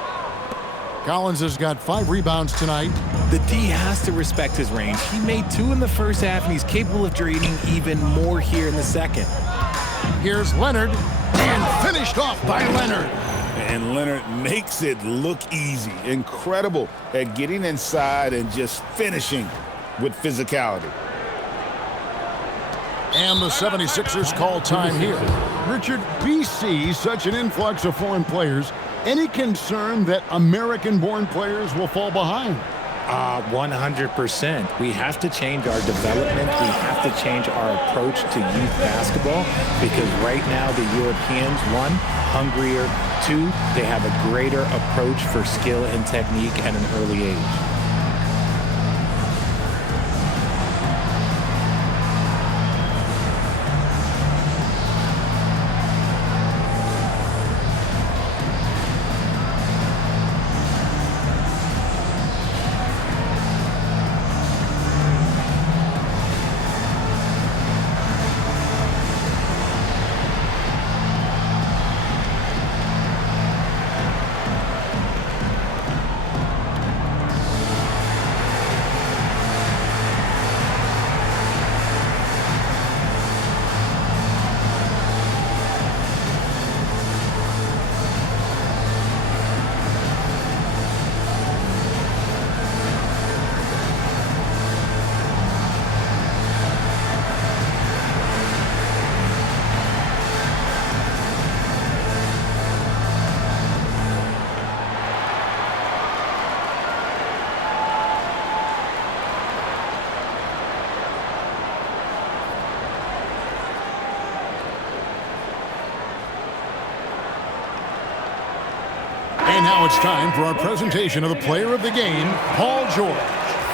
Collins has got 5 rebounds tonight. The D has to respect his range. He made 2 in the first half, and he's capable of draining even more here in the second. Here's Leonard, and finished off by Leonard. And Leonard makes it look easy. Incredible at getting inside and just finishing with physicality. And the 76ers call time here. Richard, we see such an influx of foreign players. Any concern that American-born players will fall behind? 100%. We have to change our development. We have to change our approach to youth basketball because right now the Europeans, 1, hungrier, 2, they have a greater approach for skill and technique at an early age. And now it's time for our presentation of the player of the game, Paul George.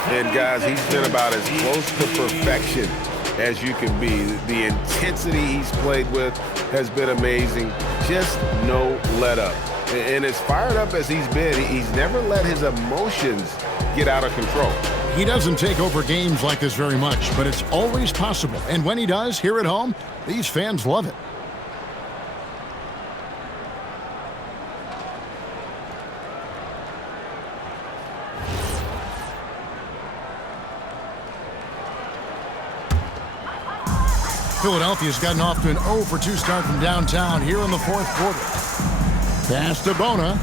And guys, he's been about as close to perfection as you can be. The intensity he's played with has been amazing. Just no let up. And as fired up as he's been, he's never let his emotions get out of control. He doesn't take over games like this very much, but it's always possible. And when he does, here at home, these fans love it. Philadelphia's gotten off to an 0-for-2 start from downtown here in the fourth quarter. Pass to Bona.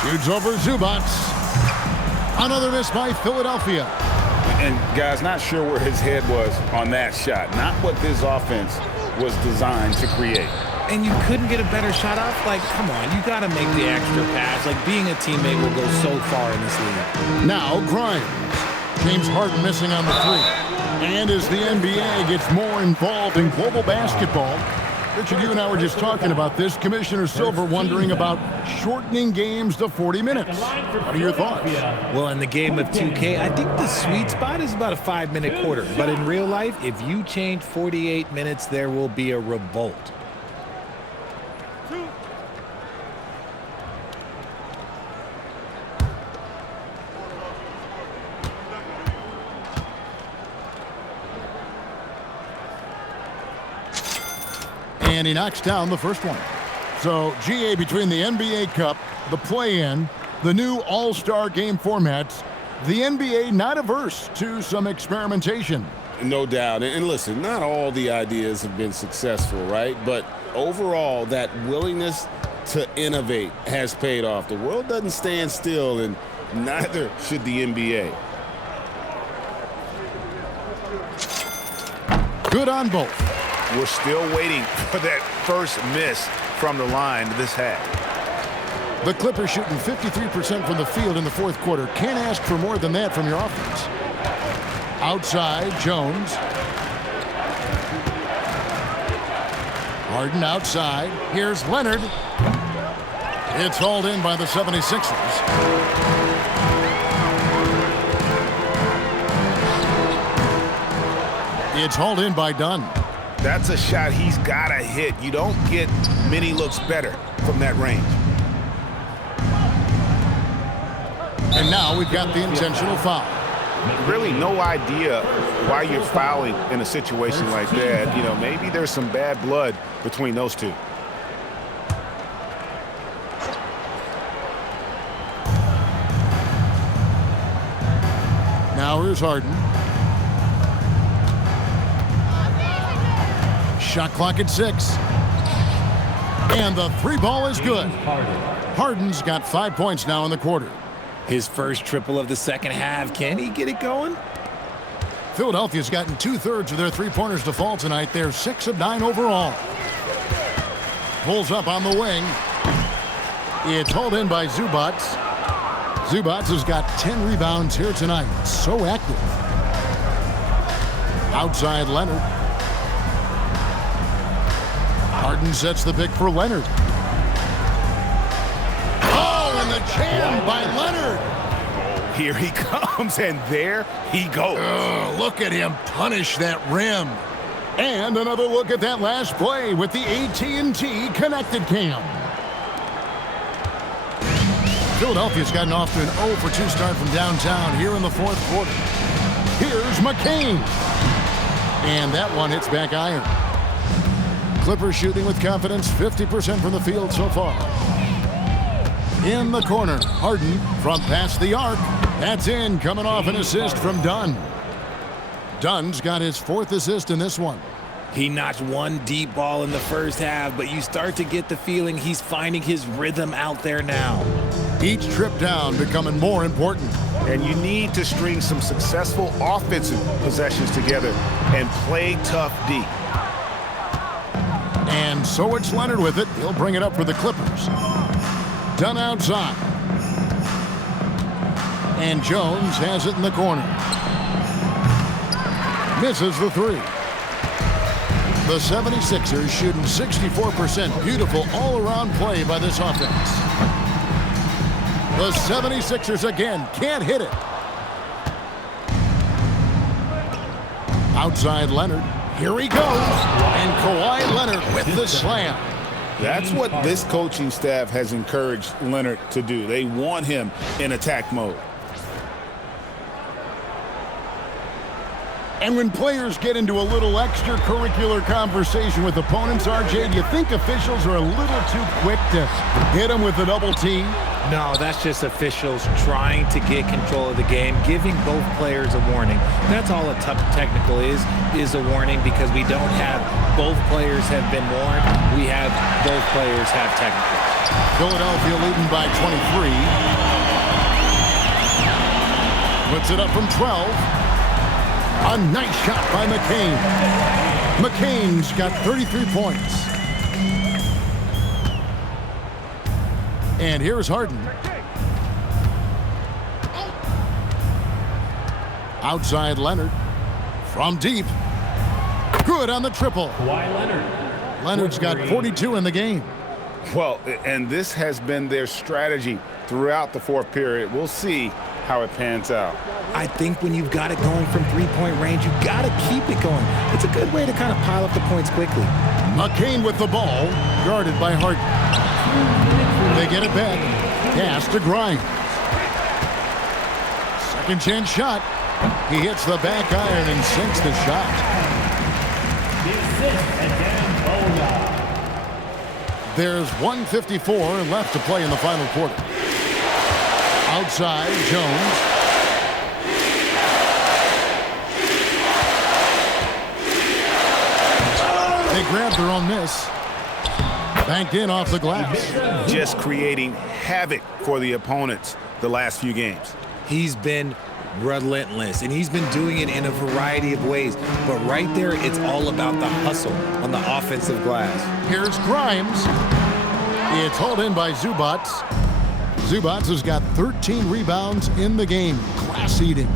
Shoots over Zubac. Another miss by Philadelphia. And guys, not sure where his head was on that shot. Not what this offense was designed to create. And you couldn't get a better shot off? Like, come on, you got to make the extra pass. Like, being a teammate will go so far in this league. Now Grimes. James Harden missing on the 3. And as the NBA gets more involved in global basketball, Richard, you and I were just talking about this. Commissioner Silver wondering about shortening games to 40 minutes. What are your thoughts? Well, in the game of 2K, I think the sweet spot is about a 5-minute quarter. But in real life, if you change 48 minutes, there will be a revolt. And he knocks down the first one. So, GA, between the NBA Cup, the play-in, the new All-Star game formats, the NBA not averse to some experimentation. No doubt. And listen, not all the ideas have been successful, right? But overall, that willingness to innovate has paid off. The world doesn't stand still, and neither should the NBA. Good on both. We're still waiting for that first miss from the line this half. The Clippers shooting 53% from the field in the fourth quarter. Can't ask for more than that from your offense. Outside, Jones. Harden outside. Here's Leonard. It's hauled in by the 76ers. It's hauled in by Dunn. That's a shot he's got to hit. You don't get many looks better from that range. And now we've got the intentional foul. Really no idea why you're fouling in a situation like that. You know, maybe there's some bad blood between those two. Now here's Harden. Shot clock at 6. And the 3 ball is good. Harden's got 5 points now in the quarter. His first triple of the second half. Can he get it going? Philadelphia's gotten 2/3 of their three-pointers to fall tonight. They're 6 of 9 overall. Pulls up on the wing. It's hauled in by Zubac. Zubac has got 10 rebounds here tonight. So active. Outside Leonard. Harden sets the pick for Leonard. Oh, and the jam by Leonard. Here he comes, and there he goes. Oh, look at him punish that rim. And another look at that last play with the AT&T Connected Cam. Philadelphia's gotten off to an 0-for-2 start from downtown here in the fourth quarter. Here's McCain. And that one hits back iron. Clippers shooting with confidence, 50% from the field so far. In the corner, Harden from past the arc. That's in, coming off an assist from Dunn. Dunn's got his 4th assist in this one. He notched one deep ball in the first half, but you start to get the feeling he's finding his rhythm out there now. Each trip down becoming more important. And you need to string some successful offensive possessions together and play tough D. And so it's Leonard with it. He'll bring it up for the Clippers. Dunn outside. And Jones has it in the corner. Misses the 3. The 76ers shooting 64%. Beautiful all-around play by this offense. The 76ers again can't hit it. Outside Leonard. Here he goes. And Kawhi Leonard with the slam. That's what this coaching staff has encouraged Leonard to do. They want him in attack mode. And when players get into a little extracurricular conversation with opponents, RJ, do you think officials are a little too quick to hit them with a double team? No, that's just officials trying to get control of the game, giving both players a warning. That's all a tough technical is a warning, because we don't have both players have been warned. We have both players have technical. Philadelphia leading by 23. Puts it up from 12. A nice shot by McCain. McCain's got 33 points. And here's Harden. Outside Leonard. From deep. Good on the triple. Kawhi Leonard. Leonard's got 42 in the game. Well, and this has been their strategy throughout the fourth period. We'll see how it pans out. I think when you've got it going from three-point range, you've got to keep it going. It's a good way to kind of pile up the points quickly. McCain with the ball, guarded by Harden. They get it back. Pass to Grimes. Second chance shot. He hits the back iron and sinks the shot. There's 1:54 left to play in the final quarter. Outside, Jones. They grabbed their own miss. Banked in off the glass. Just creating havoc for the opponents the last few games. He's been relentless, and he's been doing it in a variety of ways. But right there, it's all about the hustle on the offensive glass. Here's Grimes. It's hauled in by Zubac. Zubac has got 13 rebounds in the game. Class eating.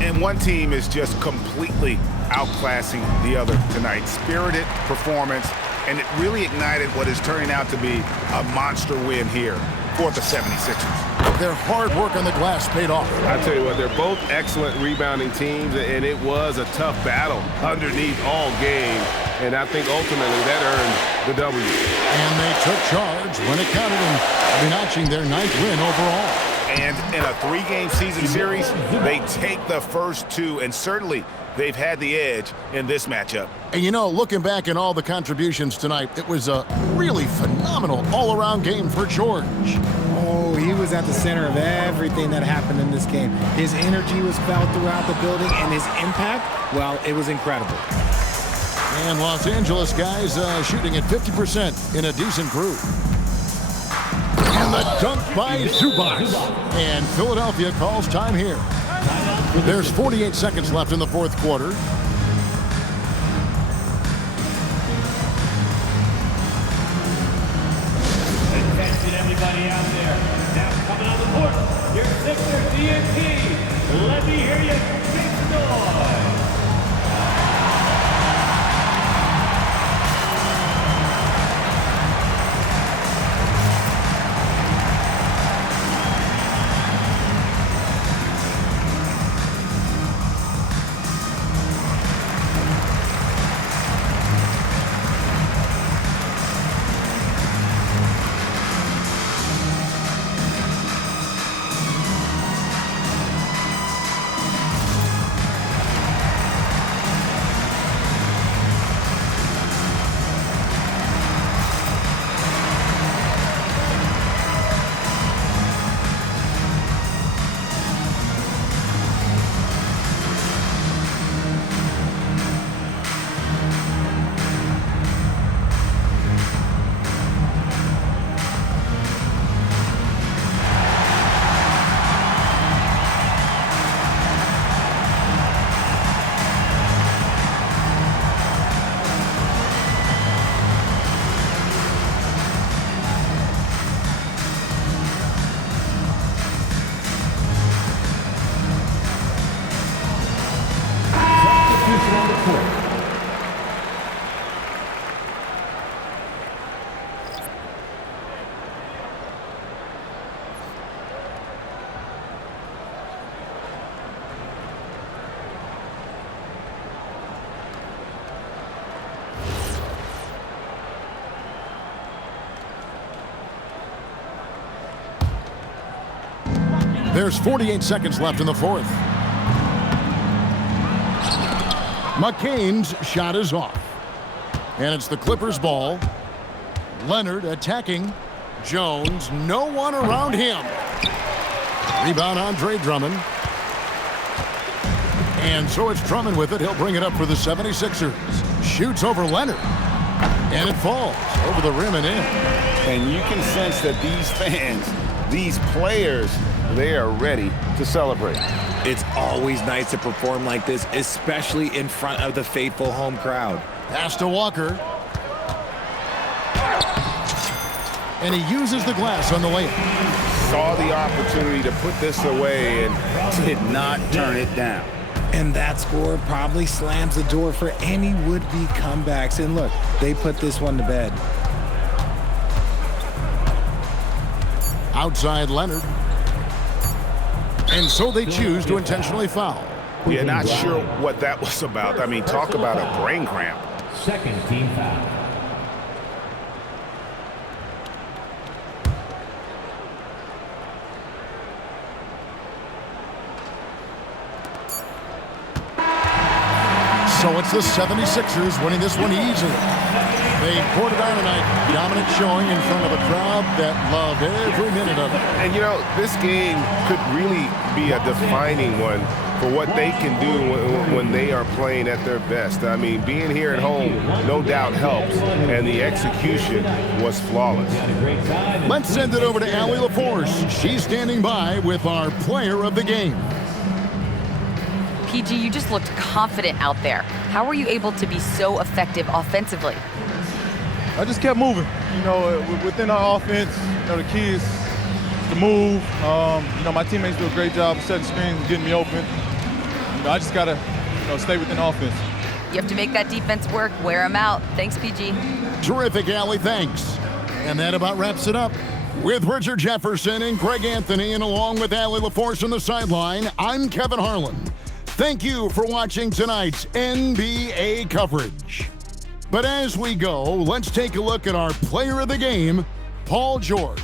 And one team is just completely outclassing the other tonight. Spirited performance, and it really ignited what is turning out to be a monster win here for the 76ers. Their hard work on the glass paid off. I tell you what, they're both excellent rebounding teams, and it was a tough battle underneath all game. And I think ultimately that earned the W. And they took charge when it counted and notching their 9th win overall. And in a 3-game season series, they take the first 2, and certainly they've had the edge in this matchup. And you know, looking back at all the contributions tonight, it was a really phenomenal all-around game for George. Oh, he was at the center of everything that happened in this game. His energy was felt throughout the building, and his impact, well, it was incredible. And Los Angeles guys shooting at 50% in a decent groove. And the dunk by Zubac. And Philadelphia calls time here. There's 48 seconds left in the 4th quarter. Attention everybody out there. Now coming on the court, your Sixer DNT. Let me hear you make some noise. There's 48 seconds left in the 4th. McCain's shot is off. And it's the Clippers' ball. Leonard attacking. Jones, no one around him. Rebound, Andre Drummond. And so it's Drummond with it. He'll bring it up for the 76ers. Shoots over Leonard. And it falls over the rim and in. And you can sense that these fans, these players, they are ready to celebrate. It's always nice to perform like this, especially in front of the faithful home crowd. Pass to Walker. And he uses the glass on the layup. Saw the opportunity to put this away and did not turn it down. And that score probably slams the door for any would-be comebacks. And look, they put this one to bed. Outside Leonard. And so they choose to intentionally foul. Yeah, not sure what that was about. I mean, talk about a brain cramp. Second team foul. So it's the 76ers winning this one easily. They poured it on tonight. Dominant showing in front of a crowd that loved every minute of it. And, you know, this game could really be a defining one for what they can do when they are playing at their best. I mean, being here at home no doubt helps, and the execution was flawless. Let's send it over to Allie LaForce. She's standing by with our player of the game. PG, you just looked confident out there. How were you able to be so effective offensively? I just kept moving. You know, within our offense, you know, the key is to move. You know, my teammates do a great job of setting screens and getting me open. You know, I just got to, you know, stay within offense. You have to make that defense work. Wear them out. Thanks, PG. Terrific, Allie. Thanks. And that about wraps it up. With Richard Jefferson and Greg Anthony, and along with Allie LaForce on the sideline, I'm Kevin Harlan. Thank you for watching tonight's NBA coverage. But as we go, let's take a look at our player of the game, Paul George.